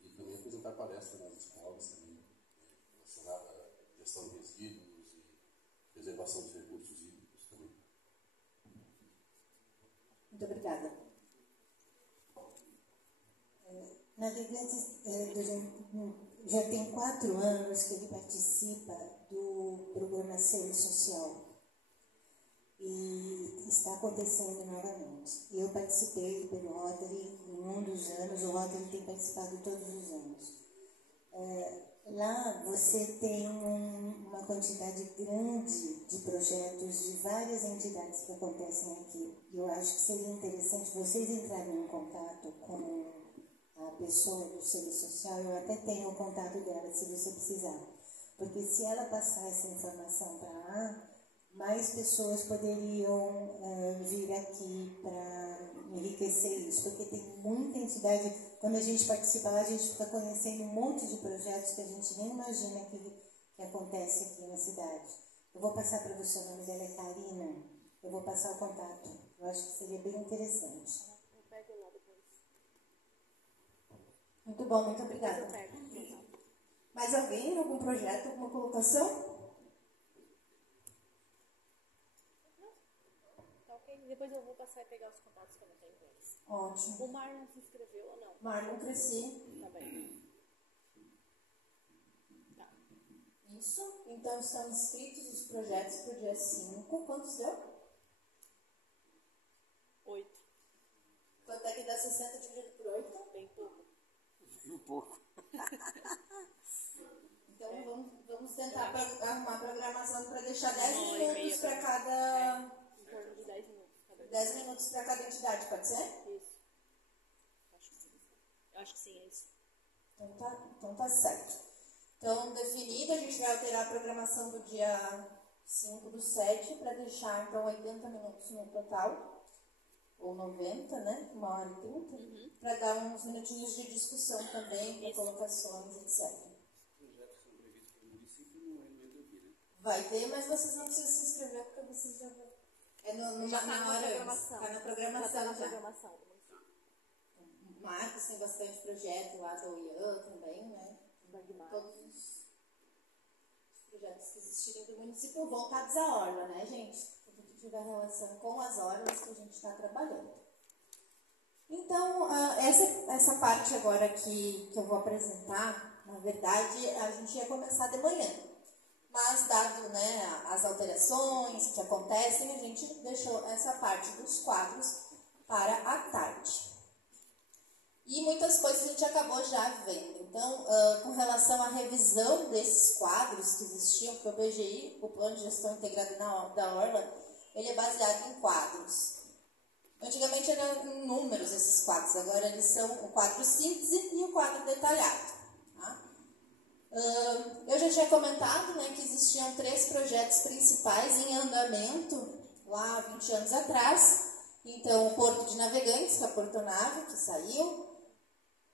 e também apresentar palestras nas escolas também, relacionada à gestão de resíduos, preservação dos recursos hídricos também. Muito obrigada. Navegantes já tem 4 anos que ele participa do programa Selo Social e está acontecendo novamente. Eu participei pelo Rotary em um dos anos, o Rotary tem participado todos os anos. Lá você tem uma quantidade grande de projetos de várias entidades que acontecem aqui. Eu acho que seria interessante vocês entrarem em contato com a pessoa do serviço social. Eu até tenho o contato dela, se você precisar. Porque se ela passar essa informação para lá, mais pessoas poderiam vir aqui para enriquecer isso, porque tem muita entidade. Quando a gente participa lá, a gente fica conhecendo um monte de projetos que a gente nem imagina que acontece aqui na cidade. Eu vou passar para você, o nome dela é Karina, eu vou passar o contato. Eu acho que seria bem interessante. Eu pego lá depois. Muito bom, muito obrigada. Mais alguém? Algum projeto, alguma colocação? Depois eu vou passar e pegar os contatos que eu não tenho com eles. Ótimo. O Marlon se inscreveu ou não? Marlon Cresci. Tá bem. Tá. Isso. Então estão inscritos os projetos para o dia 5. Quantos deu? 8. Quanto é que dá 60 dividido por 8? Bem pouco. Um pouco. Então vamos tentar arrumar a programação para deixar 10 minutos para cada... Em torno de 10 minutos. 10 minutos para cada entidade, pode ser? Isso. Acho que sim, é isso. Então tá certo. Então, definido, a gente vai alterar a programação do dia 5/7 para deixar, então, 80 minutos no total, ou 90, né? 1h30, para dar uns minutinhos de discussão também, para colocações, etc. Projetos são previstos pelo município e não entra aqui, né? Vai ter, mas vocês não precisam se inscrever, porque vocês já vão. Já está na programação. Está na programação já. programação. Marcos tem bastante projeto lá da UIAN também, né? Todos os projetos que existirem do município voltados à orla, né, gente? Tudo que tiver relação com as orlas que a gente está trabalhando. Então, essa parte agora que eu vou apresentar, na verdade, a gente ia começar de manhã. Mas, dado, né, as alterações que acontecem, a gente deixou essa parte dos quadros para a tarde. E muitas coisas a gente acabou já vendo. Então, com relação à revisão desses quadros que existiam, porque o PGI, o Plano de Gestão Integrada da Orla, ele é baseado em quadros. Antigamente eram em números esses quadros, agora eles são o quadro síntese e o quadro detalhado. Tá? Eu já tinha comentado, né, que existiam 3 projetos principais em andamento lá há 20 anos atrás. Então, o Porto de Navegantes, que é a Portonave, que saiu.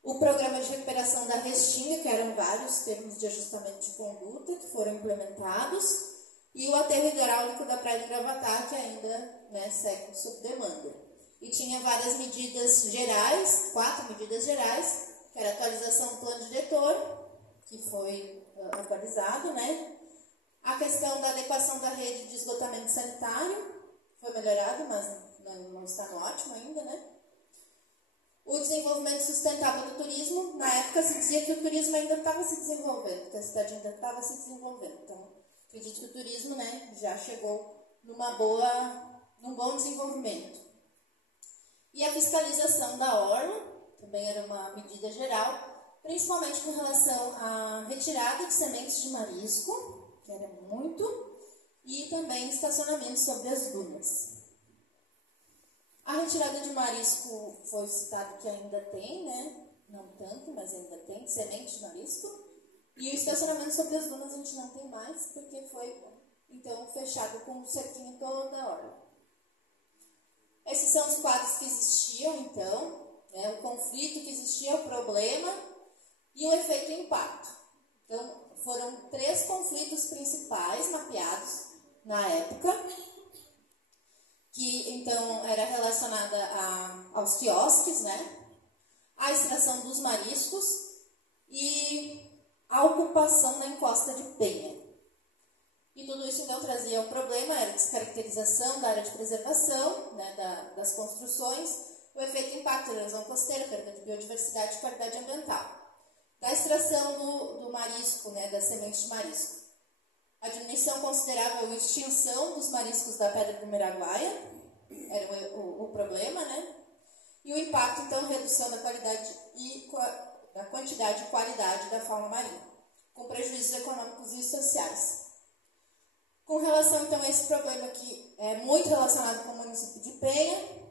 O Programa de Recuperação da Restinga, que eram vários termos de ajustamento de conduta que foram implementados. E o aterro hidráulico da Praia de Gravatá, que ainda, né, segue sob demanda. E tinha várias medidas gerais, 4 medidas gerais, que era a atualização do plano diretor, que foi atualizado, né? A questão da adequação da rede de esgotamento sanitário foi melhorado, mas não está no ótimo ainda, né? O desenvolvimento sustentável do turismo, na época se dizia que o turismo ainda estava se desenvolvendo, que a cidade ainda estava se desenvolvendo. Então, acredito que o turismo, né, já chegou num bom desenvolvimento. E a fiscalização da orla, também era uma medida geral, principalmente com relação à retirada de sementes de marisco, que era muito, e também estacionamento sobre as dunas. A retirada de marisco foi citado que ainda tem, né? Não tanto, mas ainda tem, semente de marisco. E o estacionamento sobre as dunas a gente não tem mais, porque foi, então, fechado com um cerquinho toda a orla. Esses são os quadros que existiam, então, né? O conflito que existia, o problema e o efeito impacto. Então, foram 3 conflitos principais mapeados na época, que então era relacionada aos quiosques, né? A extração dos mariscos e a ocupação da encosta de Penha. E tudo isso então trazia um problema, era a descaracterização da área de preservação, né, das construções, o efeito impacto da erosão costeira, perda de biodiversidade e qualidade ambiental. Da extração do marisco, né, das sementes de marisco. A diminuição considerável e extinção dos mariscos da Pedra do Miraguaia era o problema, né? E o impacto, então, redução da qualidade da quantidade e qualidade da fauna marinha, com prejuízos econômicos e sociais. Com relação, então, a esse problema que é muito relacionado com o município de Penha,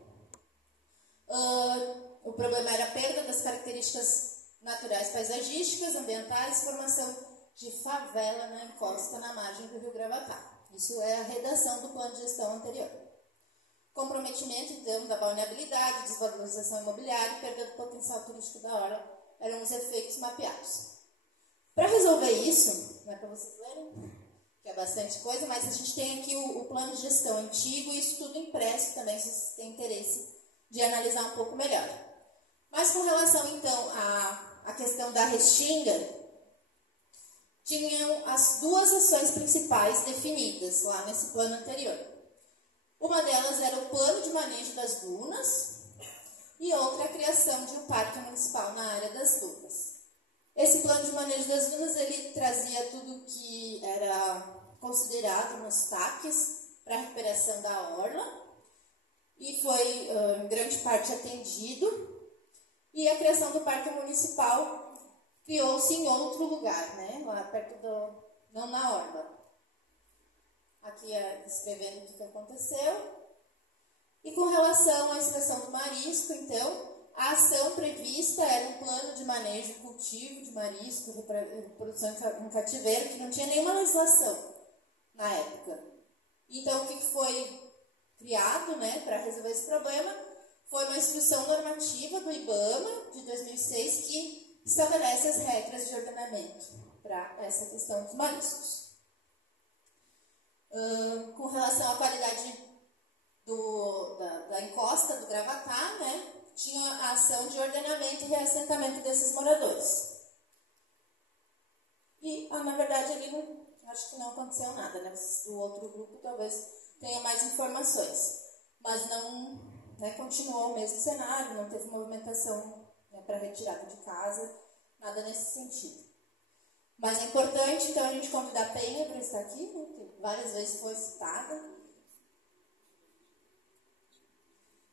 o problema era a perda das características naturais paisagísticas, ambientais, formação de favela na encosta na margem do rio Gravatá. Isso é a redação do plano de gestão anterior. Comprometimento, então, da balneabilidade, desvalorização imobiliária e perda do potencial turístico da orla eram os efeitos mapeados. Para resolver isso, não é para vocês lerem, que é bastante coisa, mas a gente tem aqui o plano de gestão antigo e isso tudo impresso também, se vocês têm interesse de analisar um pouco melhor. Mas com relação, então, à questão da restinga, tinham as 2 ações principais definidas lá nesse plano anterior. Uma delas era o plano de manejo das dunas e outra a criação de um parque municipal na área das dunas. Esse plano de manejo das dunas, ele trazia tudo que era considerado nos TACs para a recuperação da orla e foi em grande parte atendido. E a criação do parque municipal criou-se em outro lugar, né? Lá perto não na orla. Aqui descrevendo o que aconteceu. E com relação à extração do marisco, então, a ação prevista era um plano de manejo e cultivo de marisco, reprodução em cativeiro, que não tinha nenhuma legislação na época. Então, o que foi criado, né, para resolver esse problema foi uma instrução normativa do IBAMA, de 2006, que estabelece as regras de ordenamento para essa questão dos mariscos. Com relação à qualidade da encosta do Gravatá, né, tinha a ação de ordenamento e reassentamento desses moradores. E, na verdade, ali acho que não aconteceu nada, né? O outro grupo talvez tenha mais informações, mas não, né, continuou o mesmo cenário, não teve movimentação, né, para retirada de casa, nada nesse sentido. Mas é importante, então, a gente convidar a Penha para estar aqui, né, que várias vezes foi citada.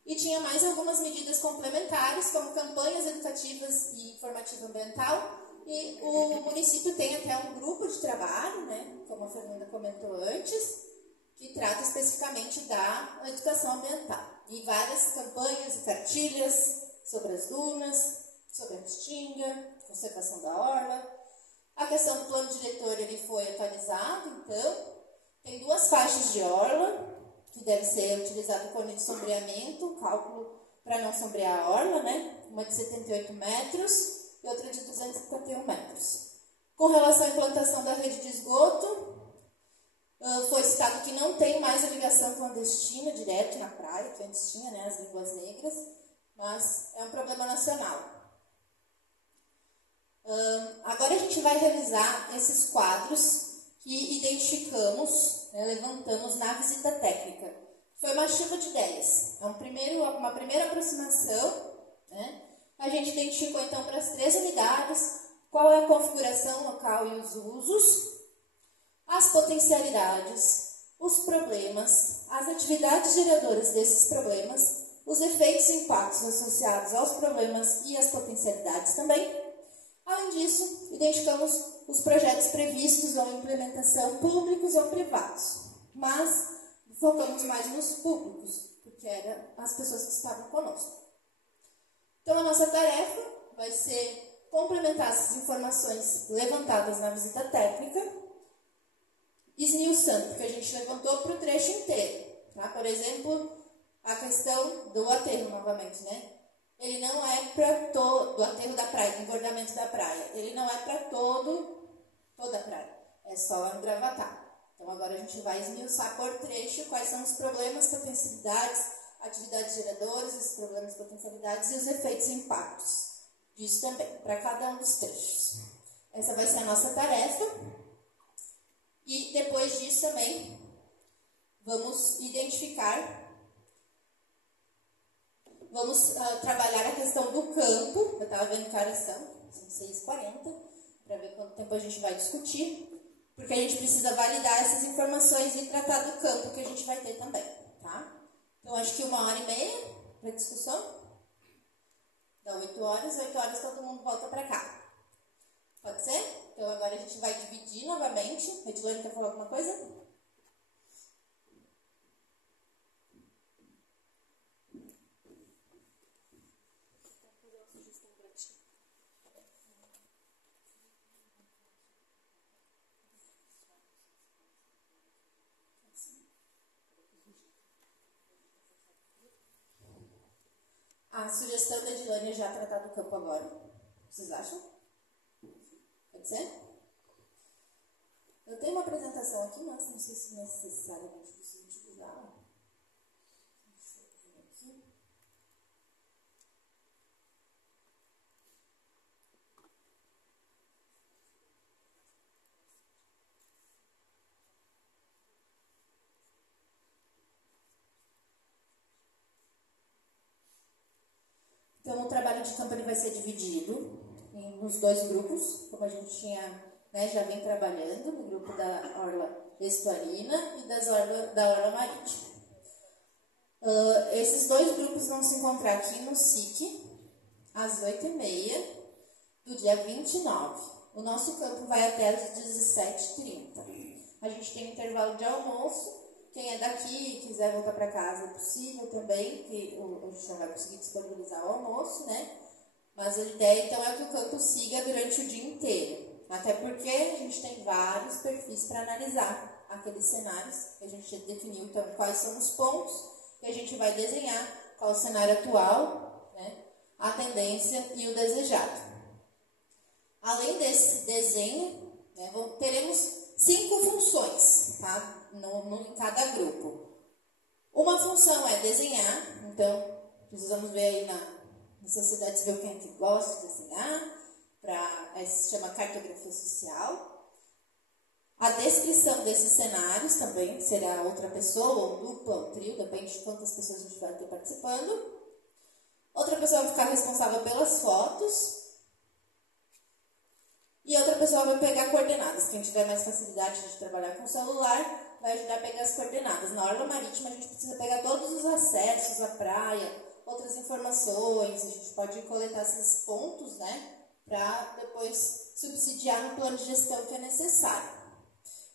E tinha mais algumas medidas complementares, como campanhas educativas e informativa ambiental. E o município tem até um grupo de trabalho, né, como a Fernanda comentou antes, que trata especificamente da educação ambiental. E várias campanhas e cartilhas sobre as dunas, sobre a restinga, conservação da orla. A questão do plano diretor, ele foi atualizado, então, tem 2 faixas de orla, que deve ser utilizado com de sombreamento, cálculo para não sombrear a orla, né? Uma de 78 metros e outra de 251 metros. Com relação à implantação da rede de esgoto, foi citado que não tem mais a ligação clandestina direto na praia, que antes tinha, né, as línguas negras, mas é um problema nacional. Agora a gente vai revisar esses quadros que identificamos, né, levantamos na visita técnica. Foi uma chuva de ideias. É uma primeira aproximação, né? A gente identificou, então, para as 3 unidades, qual é a configuração local e os usos, as potencialidades, os problemas, as atividades geradoras desses problemas, os efeitos e impactos associados aos problemas e às potencialidades também. Além disso, identificamos os projetos previstos ou implementação públicos ou privados, mas focamos mais nos públicos, porque eram as pessoas que estavam conosco. Então, a nossa tarefa vai ser complementar essas informações levantadas na visita técnica, esmiuçando, porque a gente levantou para o trecho inteiro. Tá? Por exemplo, a questão do aterro, novamente, né? Ele não é para todo, do aterro da praia, do engordamento da praia. Ele não é para toda a praia, é só lá no Gravatá. Então, agora a gente vai esmiuçar por trecho quais são os problemas, potencialidades, atividades geradoras, esses problemas, potencialidades e os efeitos e impactos disso também, para cada um dos trechos. Essa vai ser a nossa tarefa. E depois disso também, vamos identificar, vamos trabalhar a questão do campo. Eu estava vendo que horas são 6h40, para ver quanto tempo a gente vai discutir, porque a gente precisa validar essas informações e tratar do campo que a gente vai ter também, tá? Então, acho que 1h30 para discussão. Dá 8 horas. 8 horas todo mundo volta para cá. Pode ser? Então, agora a gente vai dividir novamente. A Edilane quer falar alguma coisa? A sugestão da Edilane é já tratar do campo agora. Vocês acham? Pode ser? Eu tenho uma apresentação aqui, mas não sei se necessariamente preciso utilizá-la. Deixa eu ver aqui. Então, o trabalho de campo ele vai ser dividido nos 2 grupos, como a gente tinha, né, já vem trabalhando, no grupo da Orla Estuarina e da Orla Marítima. Esses 2 grupos vão se encontrar aqui no SIC, às 8h30 do dia 29. O nosso campo vai até às 17h30. A gente tem um intervalo de almoço. Quem é daqui e quiser voltar para casa é possível também, que a gente não vai conseguir disponibilizar o almoço, né? Mas a ideia, então, é que o campo siga durante o dia inteiro. Até porque a gente tem vários perfis para analisar aqueles cenários. A gente definiu, então, quais são os pontos que a gente vai desenhar, qual o cenário atual, né? A tendência e o desejado. Além desse desenho, né, teremos 5 funções, tá? Em cada grupo. Uma função é desenhar, então precisamos ver aí na sociedade civil quem é que gosta de desenhar, se chama cartografia social. A descrição desses cenários também será outra pessoa, ou dupla, ou trio, depende de quantas pessoas a gente vai ter participando. Outra pessoa vai ficar responsável pelas fotos. E outra pessoa vai pegar coordenadas. Quem tiver mais facilidade de trabalhar com o celular vai ajudar a pegar as coordenadas. Na Orla Marítima a gente precisa pegar todos os acessos à praia, outras informações. A gente pode coletar esses pontos, né, para depois subsidiar no plano de gestão que é necessário.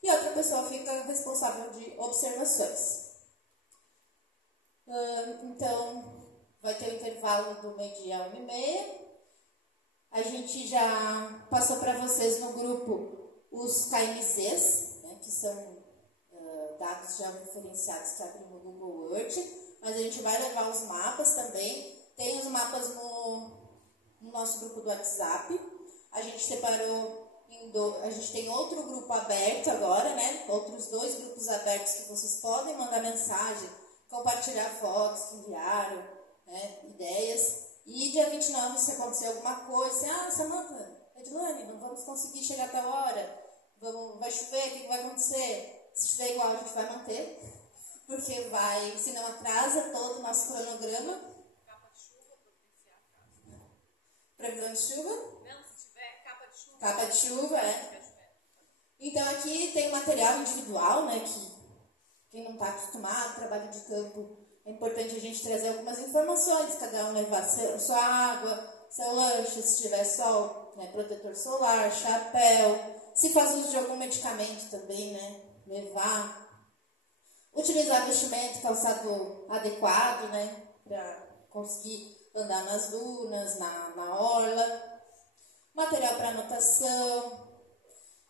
E outra pessoa fica responsável de observações. Então, vai ter o intervalo do meio-dia a 1h30. A gente já passou para vocês no grupo os KMZs, né, que são dados já referenciados que abrem no Google Earth, mas a gente vai levar os mapas também. Tem os mapas no nosso grupo do WhatsApp. A gente separou a gente tem outro grupo aberto agora, né? Outros 2 grupos abertos que vocês podem mandar mensagem, compartilhar fotos que enviaram, né? Ideias. E dia 29, se acontecer alguma coisa, Samanta, Edilane, não vamos conseguir chegar a tal hora, vai chover, o que vai acontecer? Se chover igual, a gente vai manter, porque senão atrasa todo o nosso cronograma. Capa de chuva, providenciar a casa. Previsão de chuva? Não, se tiver capa de chuva. Capa de chuva, é. Então aqui tem material individual, né, que quem não está acostumado, trabalho de campo, é importante a gente trazer algumas informações, cada um levar sua água, seu lanche, se tiver sol, né, protetor solar, chapéu, se faz uso de algum medicamento também, né, levar, utilizar vestimento, calçado adequado, né, para conseguir andar nas dunas, na orla, material para anotação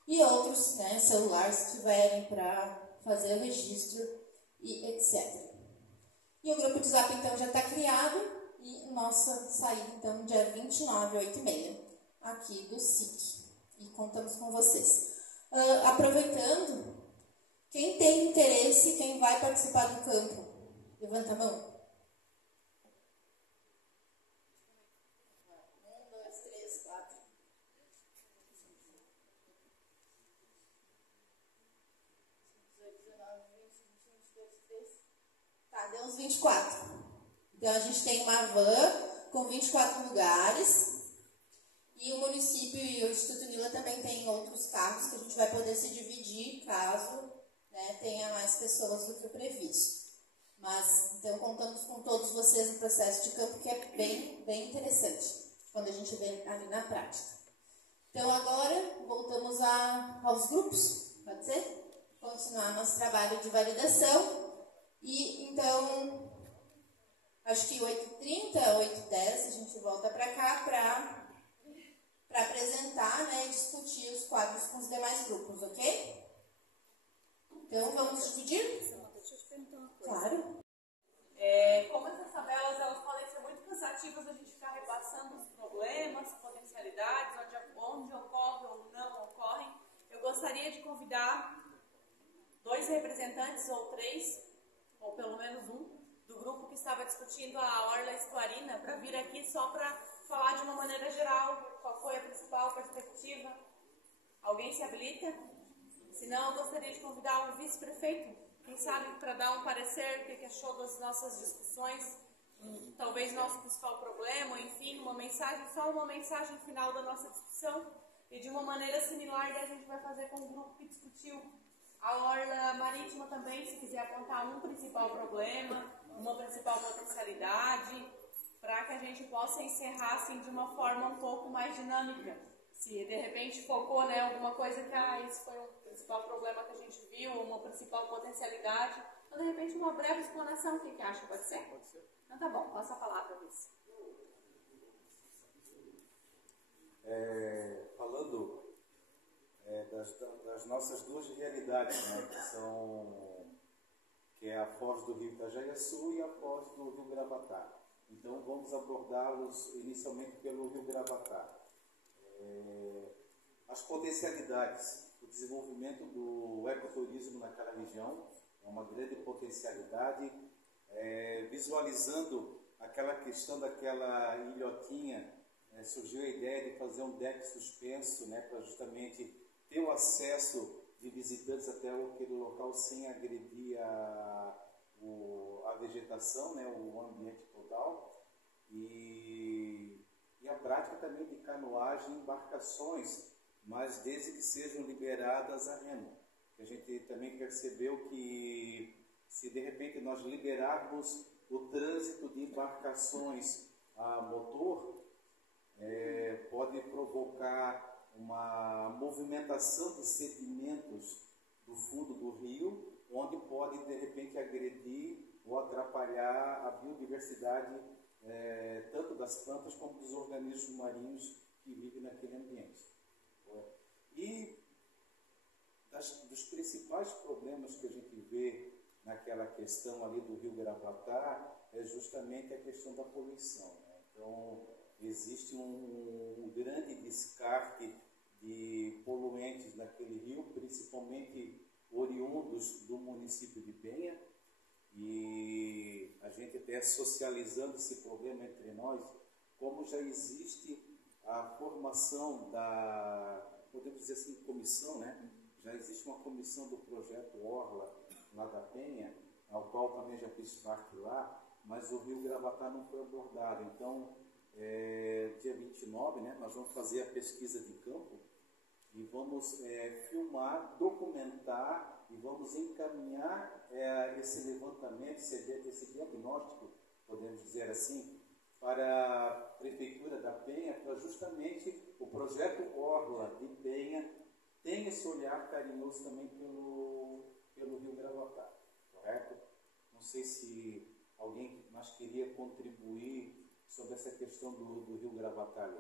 e outros, né, celular se tiverem para fazer o registro e etc. E o grupo de Zap, então, já está criado e nossa saída, então, dia 29, 8h30, aqui do SIC. E contamos com vocês. Aproveitando, quem tem interesse, quem vai participar do campo, levanta a mão. 1, 2, 3, 4. Tá, deu uns 24. Então, a gente tem uma van com 24 lugares. E o município e o Instituto Nila também tem outros carros que a gente vai poder se dividir caso, né, tenha mais pessoas do que o previsto. Mas, então, contamos com todos vocês no processo de campo, que é bem, bem interessante, quando a gente vê ali na prática. Então, agora, voltamos aos grupos, pode ser? Continuar nosso trabalho de validação. E, então, acho que 8h30, 8h10, a gente volta para cá para apresentar, né, e discutir os quadros com os demais grupos, ok? Então, vamos dividir? Deixa eu te perguntar uma coisa. Claro. Como essas tabelas elas podem ser muito cansativas, a gente ficar repassando os problemas, potencialidades, onde ocorrem ou não ocorrem, eu gostaria de convidar 2 representantes ou 3, ou pelo menos um, do grupo que estava discutindo a Orla Esclarina, para vir aqui só para falar de uma maneira geral qual foi a principal perspectiva. Alguém se habilita? Se não, eu gostaria de convidar o vice-prefeito, quem sabe, para dar um parecer, o que achou das nossas discussões, talvez nosso principal problema, enfim, só uma mensagem final da nossa discussão, e de uma maneira similar que a gente vai fazer com o grupo que discutiu a Orla Marítima também, se quiser apontar um principal problema, uma principal potencialidade, para que a gente possa encerrar assim, de uma forma um pouco mais dinâmica. Se de repente focou, né, alguma coisa que esse foi o principal problema que a gente viu, uma principal potencialidade, então de repente uma breve explanação, o que acha? Pode ser? Pode ser. Então tá bom, passa a palavra, Luiz. Falando das nossas duas realidades, né, que é a foz do Rio Itajaí-Açu e a foz do Rio Gravatá. Então, vamos abordá-los inicialmente pelo Rio Gravatá. As potencialidades, o desenvolvimento do ecoturismo naquela região é uma grande potencialidade, visualizando aquela questão daquela ilhotinha, surgiu a ideia de fazer um deck suspenso, né, para justamente ter o acesso de visitantes até aquele local sem agredir a vegetação, né, o ambiente total, e a prática também de canoagem e embarcações, mas desde que sejam liberadas a remo. A gente também percebeu que se de repente nós liberarmos o trânsito de embarcações a motor, pode provocar uma movimentação de sedimentos do fundo do rio, onde pode de repente agredir ou atrapalhar a biodiversidade tanto das plantas como dos organismos marinhos que vivem naquele ambiente. E dos principais problemas que a gente vê naquela questão ali do Rio Gravatá é justamente a questão da poluição, né? Então, existe um grande descarte de poluentes naquele rio, principalmente oriundos do município de Penha, e a gente até socializando esse problema entre nós, como já existe a formação podemos dizer assim, comissão, né? Já existe uma comissão do projeto Orla, lá da Penha, ao qual também já fiz parte lá, mas o Rio Gravatá não foi abordado. Então, dia 29, né, nós vamos fazer a pesquisa de campo e vamos filmar, documentar e vamos encaminhar esse levantamento, esse diagnóstico, podemos dizer assim, para a Prefeitura da Penha, para justamente o projeto Orla de Penha tem esse olhar carinhoso também pelo Rio Gravatá, correto? Não sei se alguém mais queria contribuir sobre essa questão do Rio Gravatá.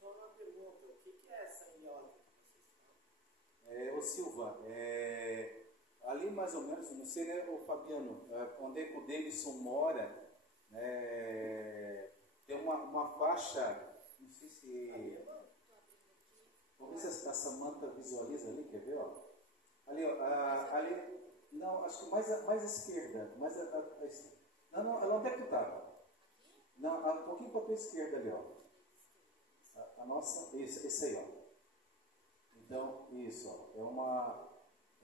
Só uma pergunta, o que é essa ilhota que vocês falam? Ô Silva, ali mais ou menos, não sei, né, ô Fabiano, onde é que o Davidson mora, tem uma faixa, não sei se... Vamos ver se a Samanta visualiza ali, quer ver? Ó? Ali, ó, ali, não, acho que mais à esquerda, não, onde é que estava? Não, um pouquinho para a tua esquerda ali, ó. A nossa, esse aí, ó. Então, isso, ó, é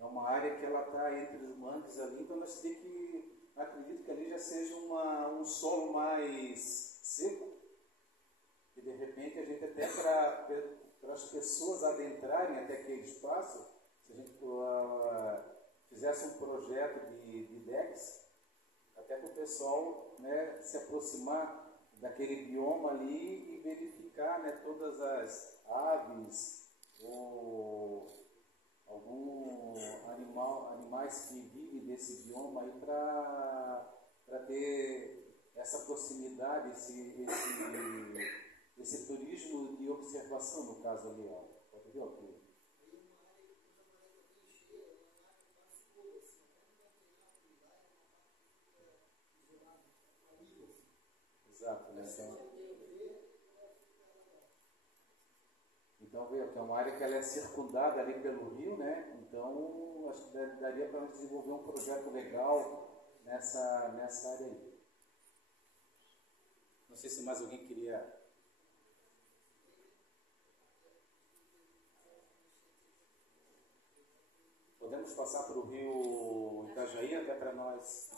uma área que ela está entre os mangues ali, então nós temos que, acredito que ali já seja um solo mais seco, e de repente a gente até para as pessoas adentrarem até aquele espaço, se a gente fizesse um projeto de decks, até para o pessoal, né, se aproximar daquele bioma ali e verificar, né, todas as aves ou animais que vivem desse bioma aí para ter essa proximidade, esse turismo de observação, no caso ali, ó. Pode ver aqui. Exato, né? Então, veja que é uma área que ela é circundada ali pelo rio, né? Então, acho que daria para desenvolver um projeto legal nessa área aí. Não sei se mais alguém queria... Podemos passar para o rio Itajaí, até para nós...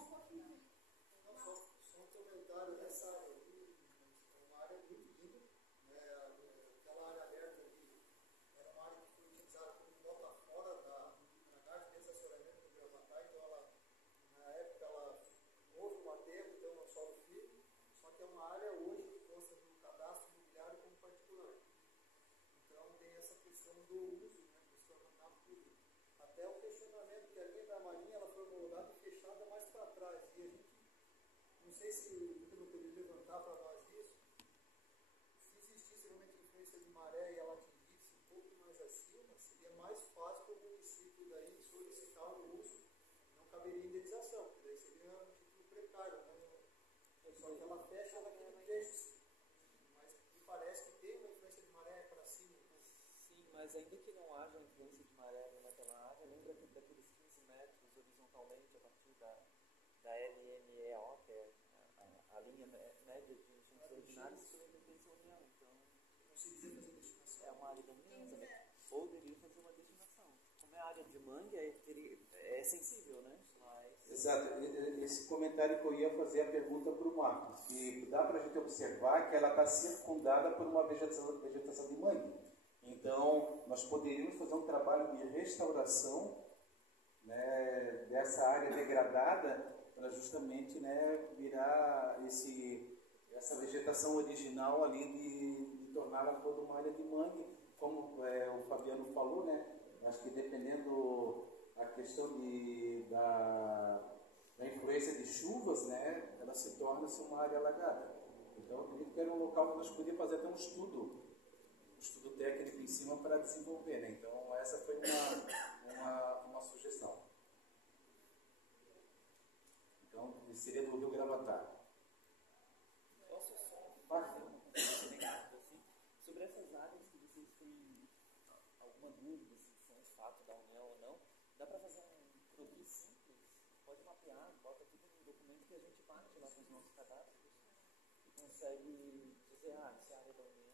Até o questionamento que a linha da Marinha ela foi moldada e fechada mais para trás. E a gente, não sei se o Vitor não poderia levantar para nós isso, se existisse realmente influência de maré e ela atingisse um pouco mais acima, seria mais fácil para o município daí solicitar o uso, não caberia indenização, porque daí seria um título precário, né? Só que ela fecha naquele trecho, mas me parece que tem uma influência de maré para cima. Sim, mas ainda que não haja influência de maré naquela área, lembra que daqueles 15 metros horizontalmente a partir da LMEO, que é a linha média de enchentes ordinárias, isso também pertence à União. Então, não se devia fazer destinação. É uma área da União, né? Ou deveria fazer uma destinação. Como é a área de mangue, é sensível, né? Mas... Exato. Esse comentário que eu ia fazer a pergunta para o Marcos, que dá para a gente observar que ela está circundada por uma vegetação de mangue. Então, nós poderíamos fazer um trabalho de restauração, né, dessa área degradada para justamente, né, virar essa vegetação original ali de torná-la toda uma área de mangue, como o Fabiano falou, né? Acho que dependendo a questão da influência de chuvas, né, ela se torna-se uma área alagada. Então, eu acredito que era um local que nós podíamos fazer até um estudo técnico em cima para desenvolver, né? Então, essa foi uma sugestão. Então, seria do Rio Gravatá. Posso só assim, sobre essas áreas que vocês têm alguma dúvida se são de fato da União ou não, dá para fazer um croquis simples, pode mapear, bota tudo no documento que a gente bate lá com os nossos cadastros e consegue dizer, essa área é da União,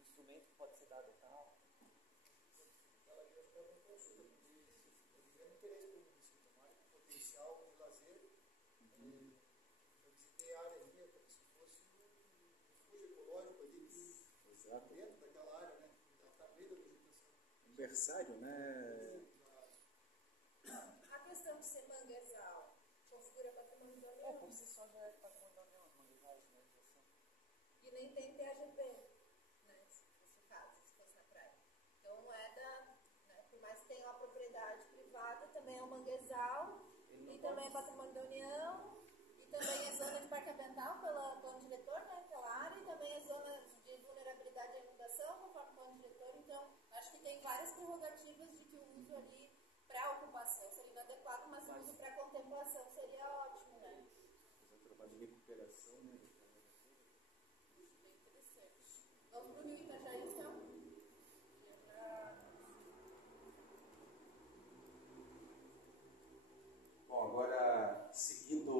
isso instrumento que pode ser dado e tal. Ela aqui vai ficar com consulta, porque é interesse do município, mais potencial de lazer. Eu visitei a área ali, é como se fosse um refúgio ecológico ali, dentro daquela área, né? Ela está no meio da vegetação. Um berçário, né? A questão de ser manguezal configura patrimônio da União. Por si só já é patrimônio da União, manguezais, né? E nem tem TAGP, né? Se fosse o caso, se fosse na praia. Então não é da. Né, por mais que tenha uma propriedade privada, também é um manguezal, e também é patrimônio da União, e também é zona de parque ambiental pelo plano diretor, né? Pela área, e também é zona de vulnerabilidade à inundação, conforme o plano diretor. Então, acho que tem várias prerrogativas de que o uso ali para ocupação seria inadequado, mas o uso para contemplação seria ótimo, né? Fazer um trabalho de recuperação, né? Bem interessante. Vamos para o Rio Itajaí, então? Bom, agora, seguindo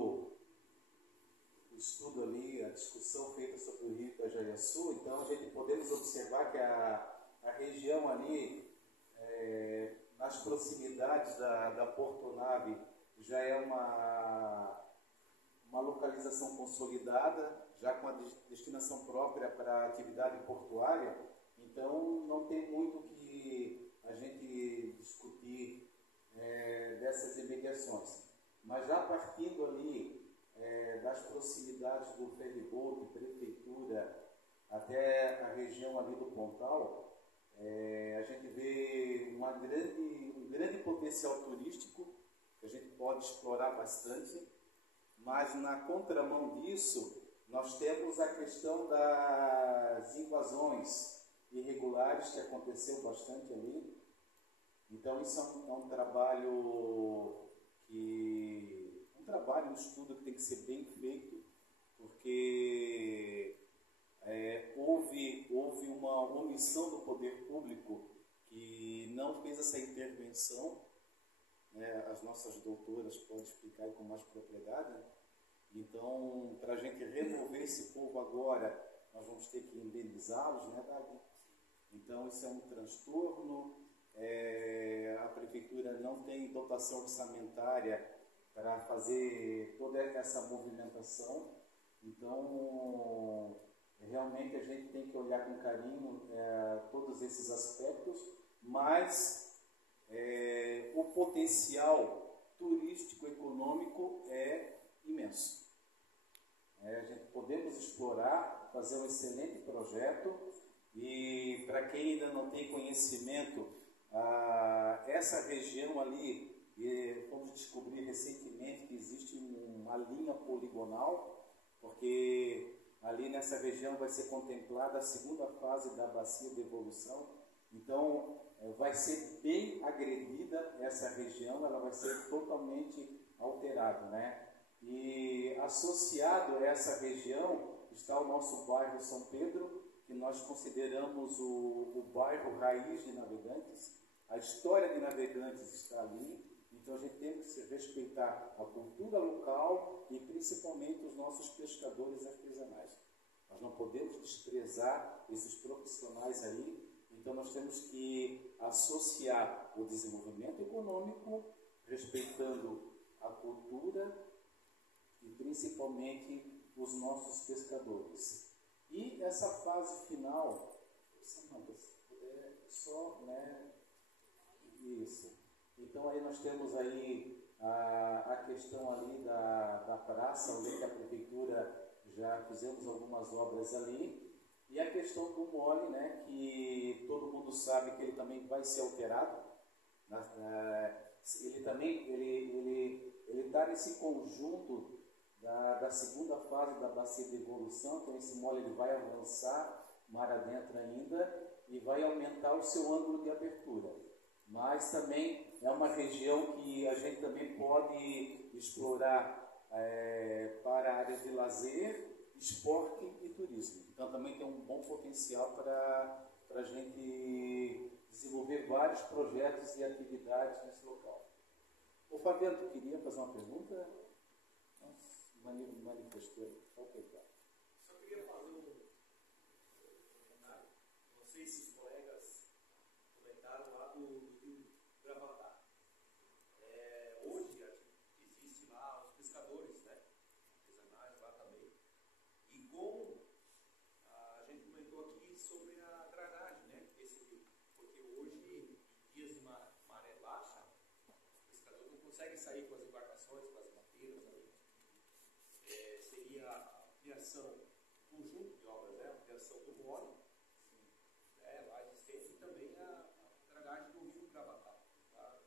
o estudo ali, a discussão feita sobre o Rio Itajaí-Açu, então a gente podemos observar que a região ali, nas proximidades da Porto Nave, já é uma localização consolidada, já com a destinação própria para a atividade portuária, então não tem muito que a gente discutir dessas imediações. Mas já partindo ali das proximidades do ferryboat, prefeitura, até a região ali do Pontal, a gente vê um grande potencial turístico, que a gente pode explorar bastante, mas na contramão disso, nós temos a questão das invasões irregulares, que aconteceu bastante ali. Então isso é um trabalho um estudo que tem que ser bem feito, porque houve uma omissão do poder público que não fez essa intervenção, né? As nossas doutoras podem explicar com mais propriedade. Então, para a gente remover esse povo agora, nós vamos ter que indenizá-los, né, Davi? Então, isso é um transtorno. A prefeitura não tem dotação orçamentária para fazer toda essa movimentação. Então, realmente a gente tem que olhar com carinho todos esses aspectos, mas o potencial turístico econômico é imenso. A gente podemos explorar, fazer um excelente projeto, e para quem ainda não tem conhecimento, essa região ali, fomos descobrir recentemente que existe uma linha poligonal, porque ali nessa região vai ser contemplada a segunda fase da bacia de evolução. Então, vai ser bem agredida essa região, ela vai ser totalmente alterada, né? E associado a essa região está o nosso bairro São Pedro, que nós consideramos o bairro raiz de Navegantes. A história de Navegantes está ali, então a gente tem que respeitar a cultura local e principalmente os nossos pescadores artesanais. Nós não podemos desprezar esses profissionais aí, então nós temos que associar o desenvolvimento econômico, respeitando a cultura e principalmente os nossos pescadores. E essa fase final, Samanta, se puder só, né? Isso. Então aí nós temos aí a questão ali da praça, onde a prefeitura já fizemos algumas obras ali, e a questão do mole, né, que todo mundo sabe que ele também vai ser alterado. Ele também ele está nesse conjunto da segunda fase da bacia de evolução, então esse mole ele vai avançar mar adentro ainda e vai aumentar o seu ângulo de abertura. Mas também é uma região que a gente também pode explorar para áreas de lazer, esporte e turismo. Então também tem um bom potencial para a gente desenvolver vários projetos e atividades nesse local. O Fabiano, tu queria fazer uma pergunta? Manifestou. Ok, tá. Só queria fazer um comentário. Você sair com as embarcações, com as mateiras ali, seria a ampliação, conjunto de obras, né? A ampliação do mole, lá existente, e também a dragagem do rio Gravatá, para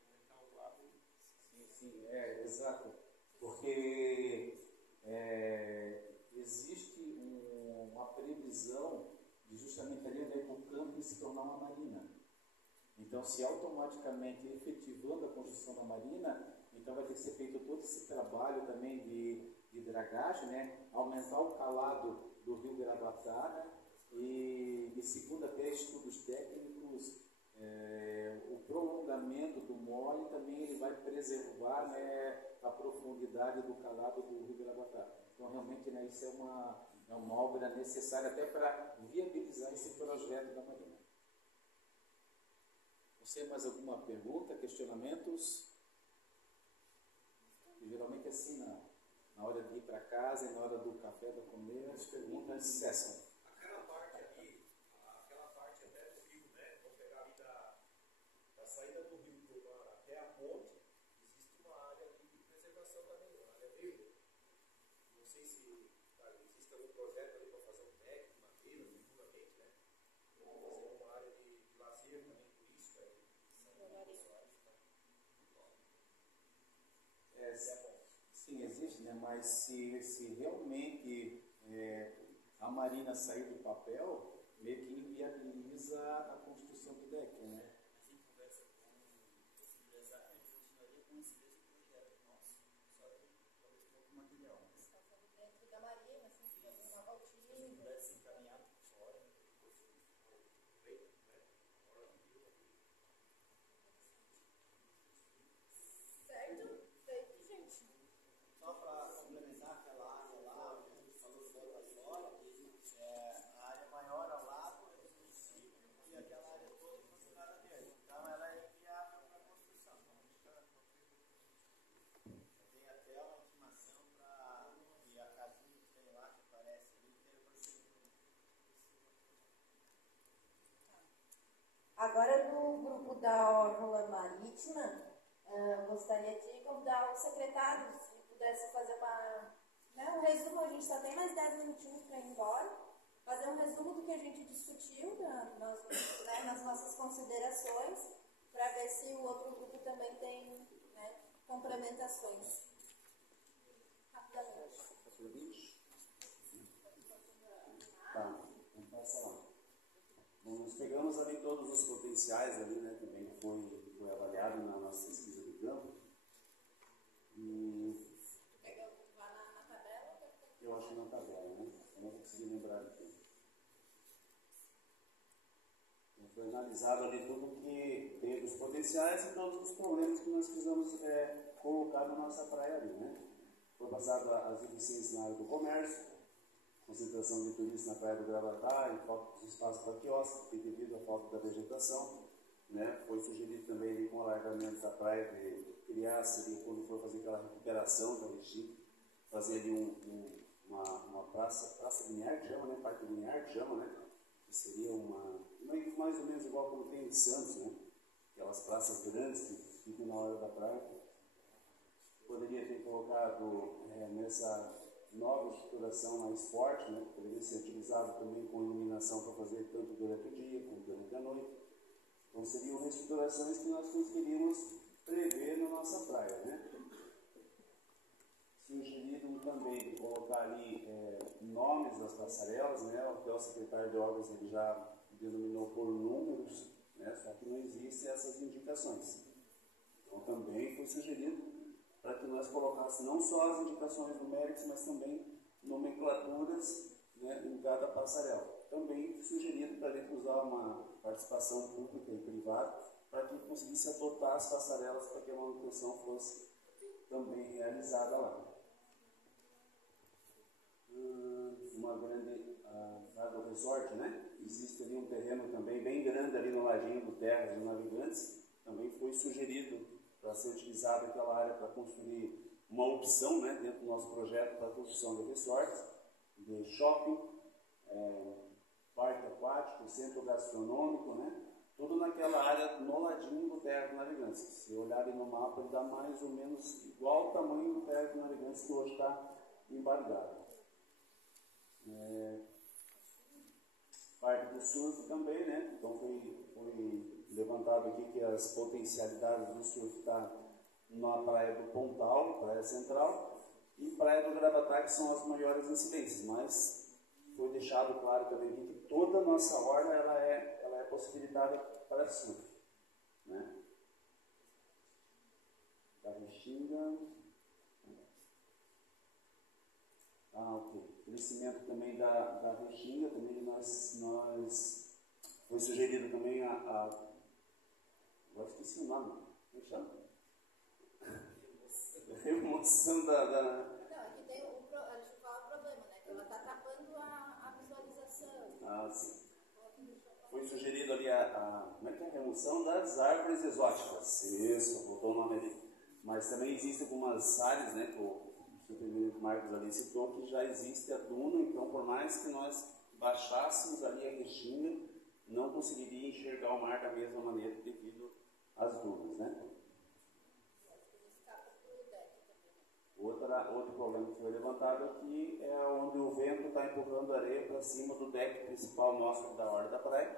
aumentar o lago. Sim, exato. Porque existe uma previsão de justamente ali onde é que o camping se tornar uma marina. Então, se automaticamente efetivando a construção da marina, então vai ter que ser feito todo esse trabalho também de dragagem, né? Aumentar o calado do rio Gravatá, né? E segundo até estudos técnicos, o prolongamento do mole também ele vai preservar, né, a profundidade do calado do rio Gravatá. Então, realmente, né, isso é uma obra necessária até para viabilizar esse projeto da Marina. Você mais alguma pergunta, questionamentos? E, geralmente assim, na hora de ir para casa e na hora do café, da comer, as perguntas cessam. Aquela parte ali, aquela parte até do rio, né? Vamos pegar ali da saída do rio até a ponte, existe uma área ali de preservação também, uma área verde. Não sei se existe algum projeto ali para fazer um deck de madeira, futuramente, né? Fazer uma área de lazer também turística. Sim, existe, né? Mas se realmente a Marina sair do papel, meio que inviabiliza a construção do deck, né? Mas em conversa com esse empresário, ele continuaria com esse mesmo projeto nosso, só que talvez com outro material. Está falando dentro da marina, assim, fazer uma voltinha. Se pudesse encaminhar por fora, Certo? Feito, gente. Só para complementar aquela área lá, a gente falou do para fora, a área maior ao lado e aquela área toda é considerada verde. Então ela é inviável para construção. Tem até uma intimação para que a casinha que tem lá, que aparece ali, queira prosseguir. Agora, do grupo da Orla Marítima, gostaria de convidar o secretário, se pudesse fazer um resumo. A gente só tem mais 10 minutinhos para ir embora. Fazer um resumo do que a gente discutiu nas nossas considerações, para ver se o outro grupo também tem, né, complementações. Rapidamente. Tá, vamos passar lá. Bom, nós pegamos ali todos os potenciais ali, né, também foi avaliado na nossa pesquisa de campo. E Pegamos lá na tabela? eu acho na tabela, né? Eu não vou conseguir lembrar aqui. Então, foi analisado ali tudo que teve os potenciais e todos os problemas que nós precisamos colocar na nossa praia ali, né? Foi passado as deficiências na área do comércio, concentração de turistas na praia do Gravatá e falta de espaço para quiosque, devido à falta da vegetação, né? Foi sugerido também com o alargamento da praia de criar, quando for fazer aquela recuperação da Regi, fazer ali uma praça linear que chama, né? Parque linear que chama, né? Que seria mais ou menos igual como tem em Santos, né? Aquelas praças grandes que ficam na hora da praia. Poderia ter colocado nessa nova estruturação a esporte, né? Poderia ser utilizado também com iluminação para fazer tanto durante o dia como durante a noite. Então seriam reestruturações que nós conseguiríamos prever na nossa praia, né? Sugerido também de colocar ali nomes das passarelas, né? Até o secretário de obras ele já denominou por números, né? Só que não existem essas indicações. Então também foi sugerido para que nós colocássemos não só as indicações numéricas, mas também nomenclaturas, né, em cada passarela. Também sugerido para ele usar uma participação pública e privada para que conseguisse adotar as passarelas para que a manutenção fosse também realizada lá. Uma grande água resort, né? Existe ali um terreno também bem grande ali no ladinho do Terras dos Navegantes. Também foi sugerido para ser utilizada aquela área para construir uma opção, né, dentro do nosso projeto para a construção de resorts, de shopping, parque aquático, centro gastronômico, né, tudo naquela área no ladinho do Terra Navegância. Se olharem no mapa, ele dá mais ou menos igual ao tamanho do Terra Navegância que hoje está embargado. Parte do surf também, né? Então foi levantado aqui que as potencialidades do surf estão na praia do Pontal, praia central, e praia do Gravatá, que são as maiores incidências, mas foi deixado claro também aqui que toda a nossa orla ela é possibilitada para surf, né? Da Restinga. Ok. Crescimento também da Restinga, também foi sugerido também agora esqueci o nome, como chama? Remoção da... Não, aqui tem a gente fala o problema, né? Que ela está atrapalhando a visualização. Ah, sim. Foi sugerido ali como é que é? A remoção das árvores exóticas. Isso, botou o nome ali. Mas também existem algumas áreas, né, que o superintendente Marcos ali citou, que já existe a duna, então por mais que nós baixássemos ali a Restinga, não conseguiria enxergar o mar da mesma maneira devido às dunas, né? Outro problema que foi levantado aqui é onde o vento está empurrando a areia para cima do deck principal nosso da orla da praia.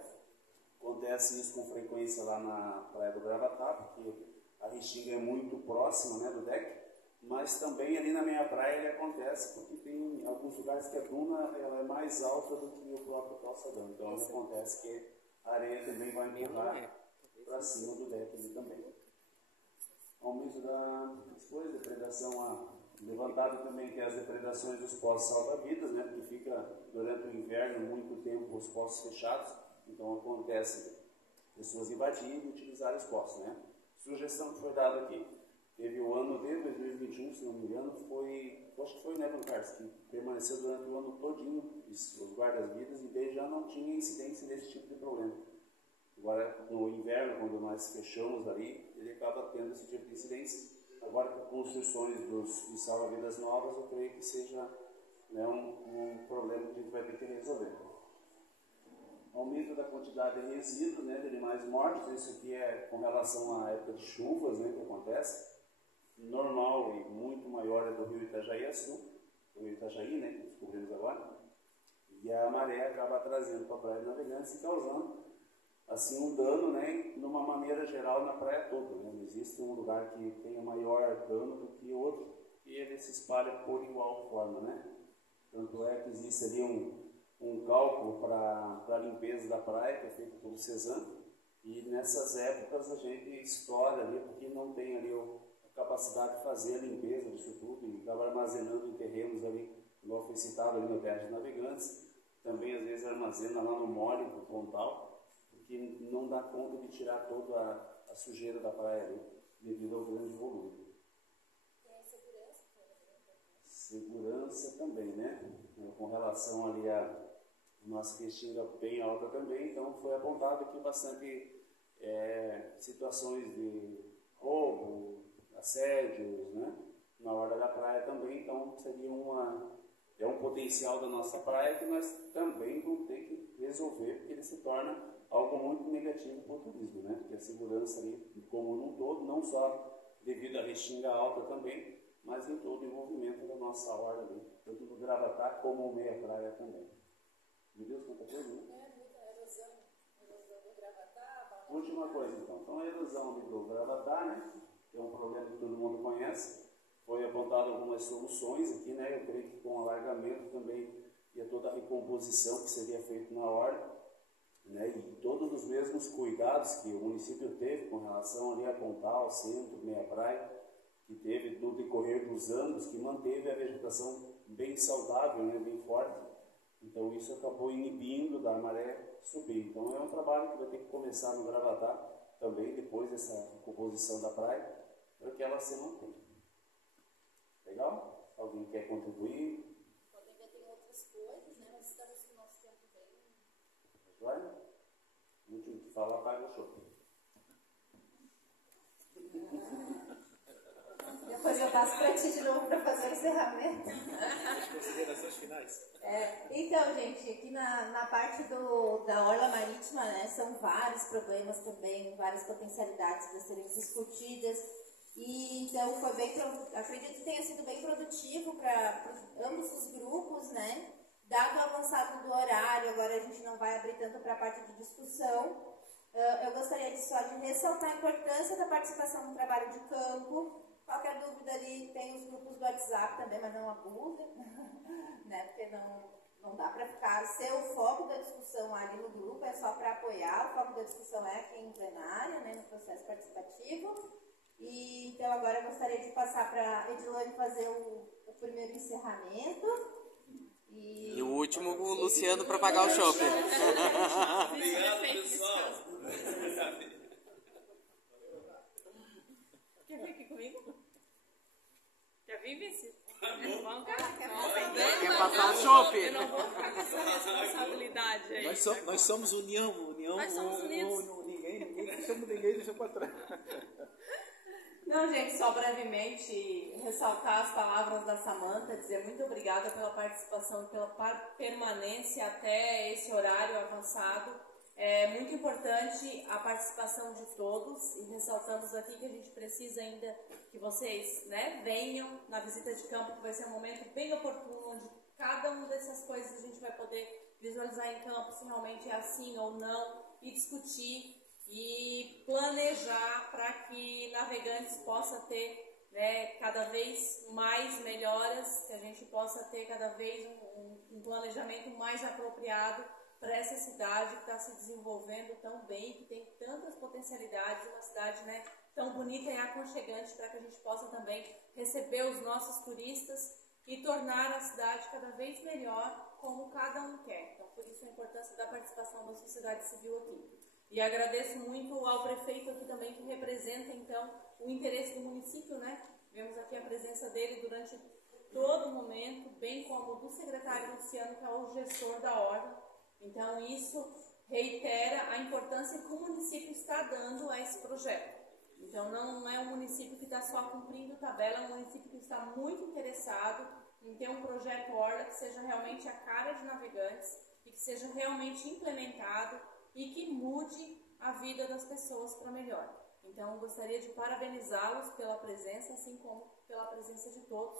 Acontece isso com frequência lá na praia do Gravatá, porque a Restinga é muito próxima, né, do deck, mas também ali na minha praia ele acontece porque tem alguns lugares que a duna ela é mais alta do que o próprio calçadão. Então acontece que a areia também vai empurrar para cima do deck ali também. Aumento das coisas, depredação levantado também que as depredações dos poços salva-vidas, né, porque fica durante o inverno muito tempo os poços fechados, então acontece pessoas invadirem e utilizarem os poços, né. Sugestão que foi dada aqui, teve o ano de 2021, se não me engano, acho que foi, né, Carlos, que permaneceu durante o ano todinho os guardas-vidas e daí já não tinha incidência desse tipo de problema. Agora, no inverno, quando nós fechamos ali, ele acaba tendo esse tipo de incidência. Agora, com construções de salva-vidas novas, eu creio que seja, né, um problema que a gente vai ter que resolver. Aumento da quantidade de resíduos, né, de animais mortos, isso aqui é com relação à época de chuvas, né, que acontece. Normal e muito maior é do rio Itajaí a sul, o rio Itajaí, né, que descobrimos agora. E a maré acaba trazendo para a praia de Navegantes e causando assim um dano, né, numa maneira geral na praia toda, né? Não existe um lugar que tenha maior dano do que outro e ele se espalha por igual forma, né? Tanto é que existe ali um cálculo para a limpeza da praia que é feito pelo CESAM e nessas épocas a gente estoura ali porque não tem ali a capacidade de fazer a limpeza disso tudo e acaba armazenando em terrenos ali, igual foi citado ali no Terra de Navegantes, também às vezes armazena lá no mole do Pontal, que não dá conta de tirar toda a sujeira da praia ali, devido ao grande volume. Tem a segurança? Segurança também, né? Com relação ali a nossa Restinga bem alta também, então foi apontado aqui bastante situações de roubo, assédios, né? Na hora da praia também, então seria um potencial da nossa praia que nós também vamos ter que resolver, porque ele se torna algo muito negativo para o turismo, né? Porque a segurança ali, como num todo, não só devido à Restinga alta também, mas em todo o envolvimento da nossa orla ali, tanto do Gravatá como o meia praia também. Meu Deus, quanta coisa, né? Muita erosão do Gravatá. Última coisa então. Então a erosão do Gravatá, né? Que é um problema que todo mundo conhece. Foi apontado algumas soluções aqui, né? Eu creio que com o alargamento também e toda a recomposição que seria feita na orla, né, e todos os mesmos cuidados que o município teve com relação ali a Pontal, Centro, Meia Praia, que teve no decorrer dos anos, que manteve a vegetação bem saudável, né, bem forte. Então isso acabou inibindo da maré subir. Então é um trabalho que vai ter que começar no Gravatá também, depois dessa recomposição da praia, para que ela se mantenha. Legal? Alguém quer contribuir? Podem ver, tem outras coisas, né? Mas estamos com o nosso tempo bem. Vai? O último que fala, paga o show. depois eu passo para ti de novo para fazer o encerramento. As considerações finais. Então, gente, aqui na parte da orla marítima, né, são vários problemas também, várias potencialidades a serem discutidas. E então acredito que tenha sido bem produtivo para ambos os grupos, né? Dado o avançado do horário, agora a gente não vai abrir tanto para a parte de discussão. Eu gostaria só de ressaltar a importância da participação no trabalho de campo. Qualquer dúvida ali, tem os grupos do WhatsApp também, mas não abusem, né? Porque não dá para ser o foco da discussão ali no grupo, é só para apoiar. O foco da discussão é aqui em plenária, né, no processo participativo. E então agora eu gostaria de passar para a Edilane fazer o primeiro encerramento. E o último, o Luciano para pagar o shopping. Obrigado, pessoal. Quer vir aqui comigo? Quer vir, Vici? Vamos cá? Quer passar o shopping? Eu não vou ficar com essa responsabilidade aí. Nós somos união. Nós somos unidos. Ninguém chama ninguém, deixa para trás. Não, gente, só brevemente ressaltar as palavras da Samantha, dizer muito obrigada pela participação e pela permanência até esse horário avançado. É muito importante a participação de todos e ressaltamos aqui que a gente precisa ainda que vocês, né, venham na visita de campo, que vai ser um momento bem oportuno, onde cada uma dessas coisas a gente vai poder visualizar em campo se realmente é assim ou não e discutir e planejar para que Navegantes possa ter, né, cada vez mais melhoras, que a gente possa ter cada vez um planejamento mais apropriado para essa cidade que está se desenvolvendo tão bem, que tem tantas potencialidades, uma cidade, né, tão bonita e aconchegante para que a gente possa também receber os nossos turistas e tornar a cidade cada vez melhor como cada um quer. Então, por isso a importância da participação da sociedade civil aqui. E agradeço muito ao prefeito aqui também, que representa, então, o interesse do município, né? Vemos aqui a presença dele durante todo o momento, bem como do secretário Luciano, que é o gestor da orla. Então, isso reitera a importância que o município está dando a esse projeto. Então, não é um município que está só cumprindo tabela, é um município que está muito interessado em ter um projeto orla que seja realmente a cara de Navegantes e que seja realmente implementado e que mude a vida das pessoas para melhor. Então, gostaria de parabenizá-los pela presença, assim como pela presença de todos.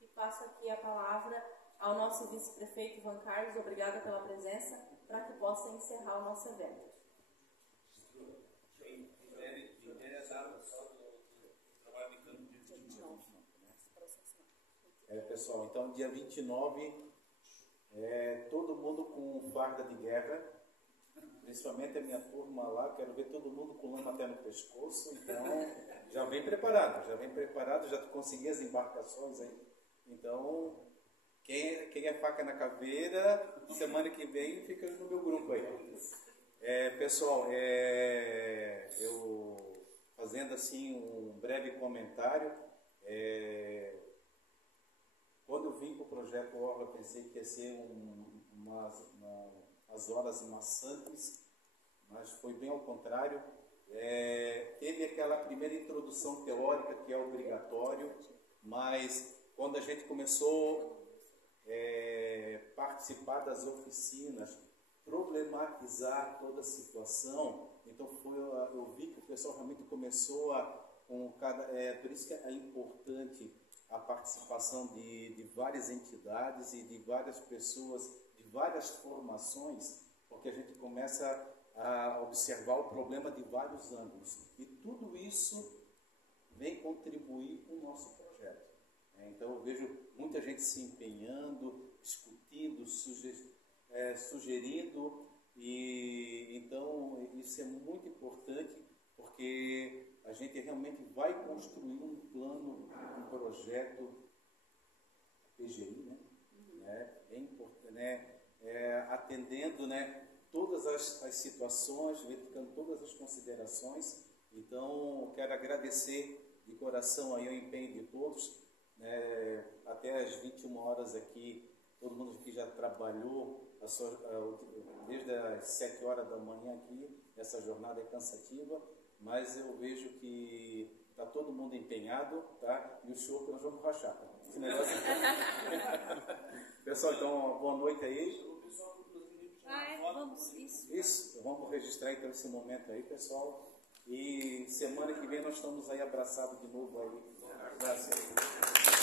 E passo aqui a palavra ao nosso vice-prefeito Ivan Carlos, obrigada pela presença, para que possa encerrar o nosso evento. Interessado só do trabalho de campo de 29. Pessoal, então dia 29, todo mundo com farda de guerra. Principalmente a minha turma lá, quero ver todo mundo com lama até no pescoço, então já vem preparado, já consegui as embarcações aí. Então, quem é faca na caveira, semana que vem fica no meu grupo aí. Pessoal, eu fazendo assim um breve comentário, quando eu vim para o projeto Orla, pensei que ia ser as horas maçantes, mas foi bem ao contrário. Teve aquela primeira introdução teórica que é obrigatório, mas quando a gente começou a participar das oficinas, problematizar toda a situação, então eu vi que o pessoal realmente começou por isso que é importante a participação de várias entidades e de várias pessoas, de várias formações, porque a gente começa a observar o problema de vários ângulos. E tudo isso vem contribuir com o nosso projeto. Então eu vejo muita gente se empenhando, discutindo, sugerindo, e então isso é muito importante, porque a gente realmente vai construir um plano, um projeto PGI, né? Bem importante, né? Atendendo, né, todas as situações, verificando todas as considerações. Então, quero agradecer de coração aí o empenho de todos, né? Até às 21 horas aqui, todo mundo aqui já trabalhou, desde as 7 horas da manhã aqui, essa jornada é cansativa, mas eu vejo que está todo mundo empenhado, tá? E o senhor que nós vamos rachar. Esse negócio... Pessoal, então, boa noite aí. Vamos, Isso, vamos registrar então esse momento aí, pessoal. E semana que vem nós estamos aí abraçados de novo aí. Graças a Deus.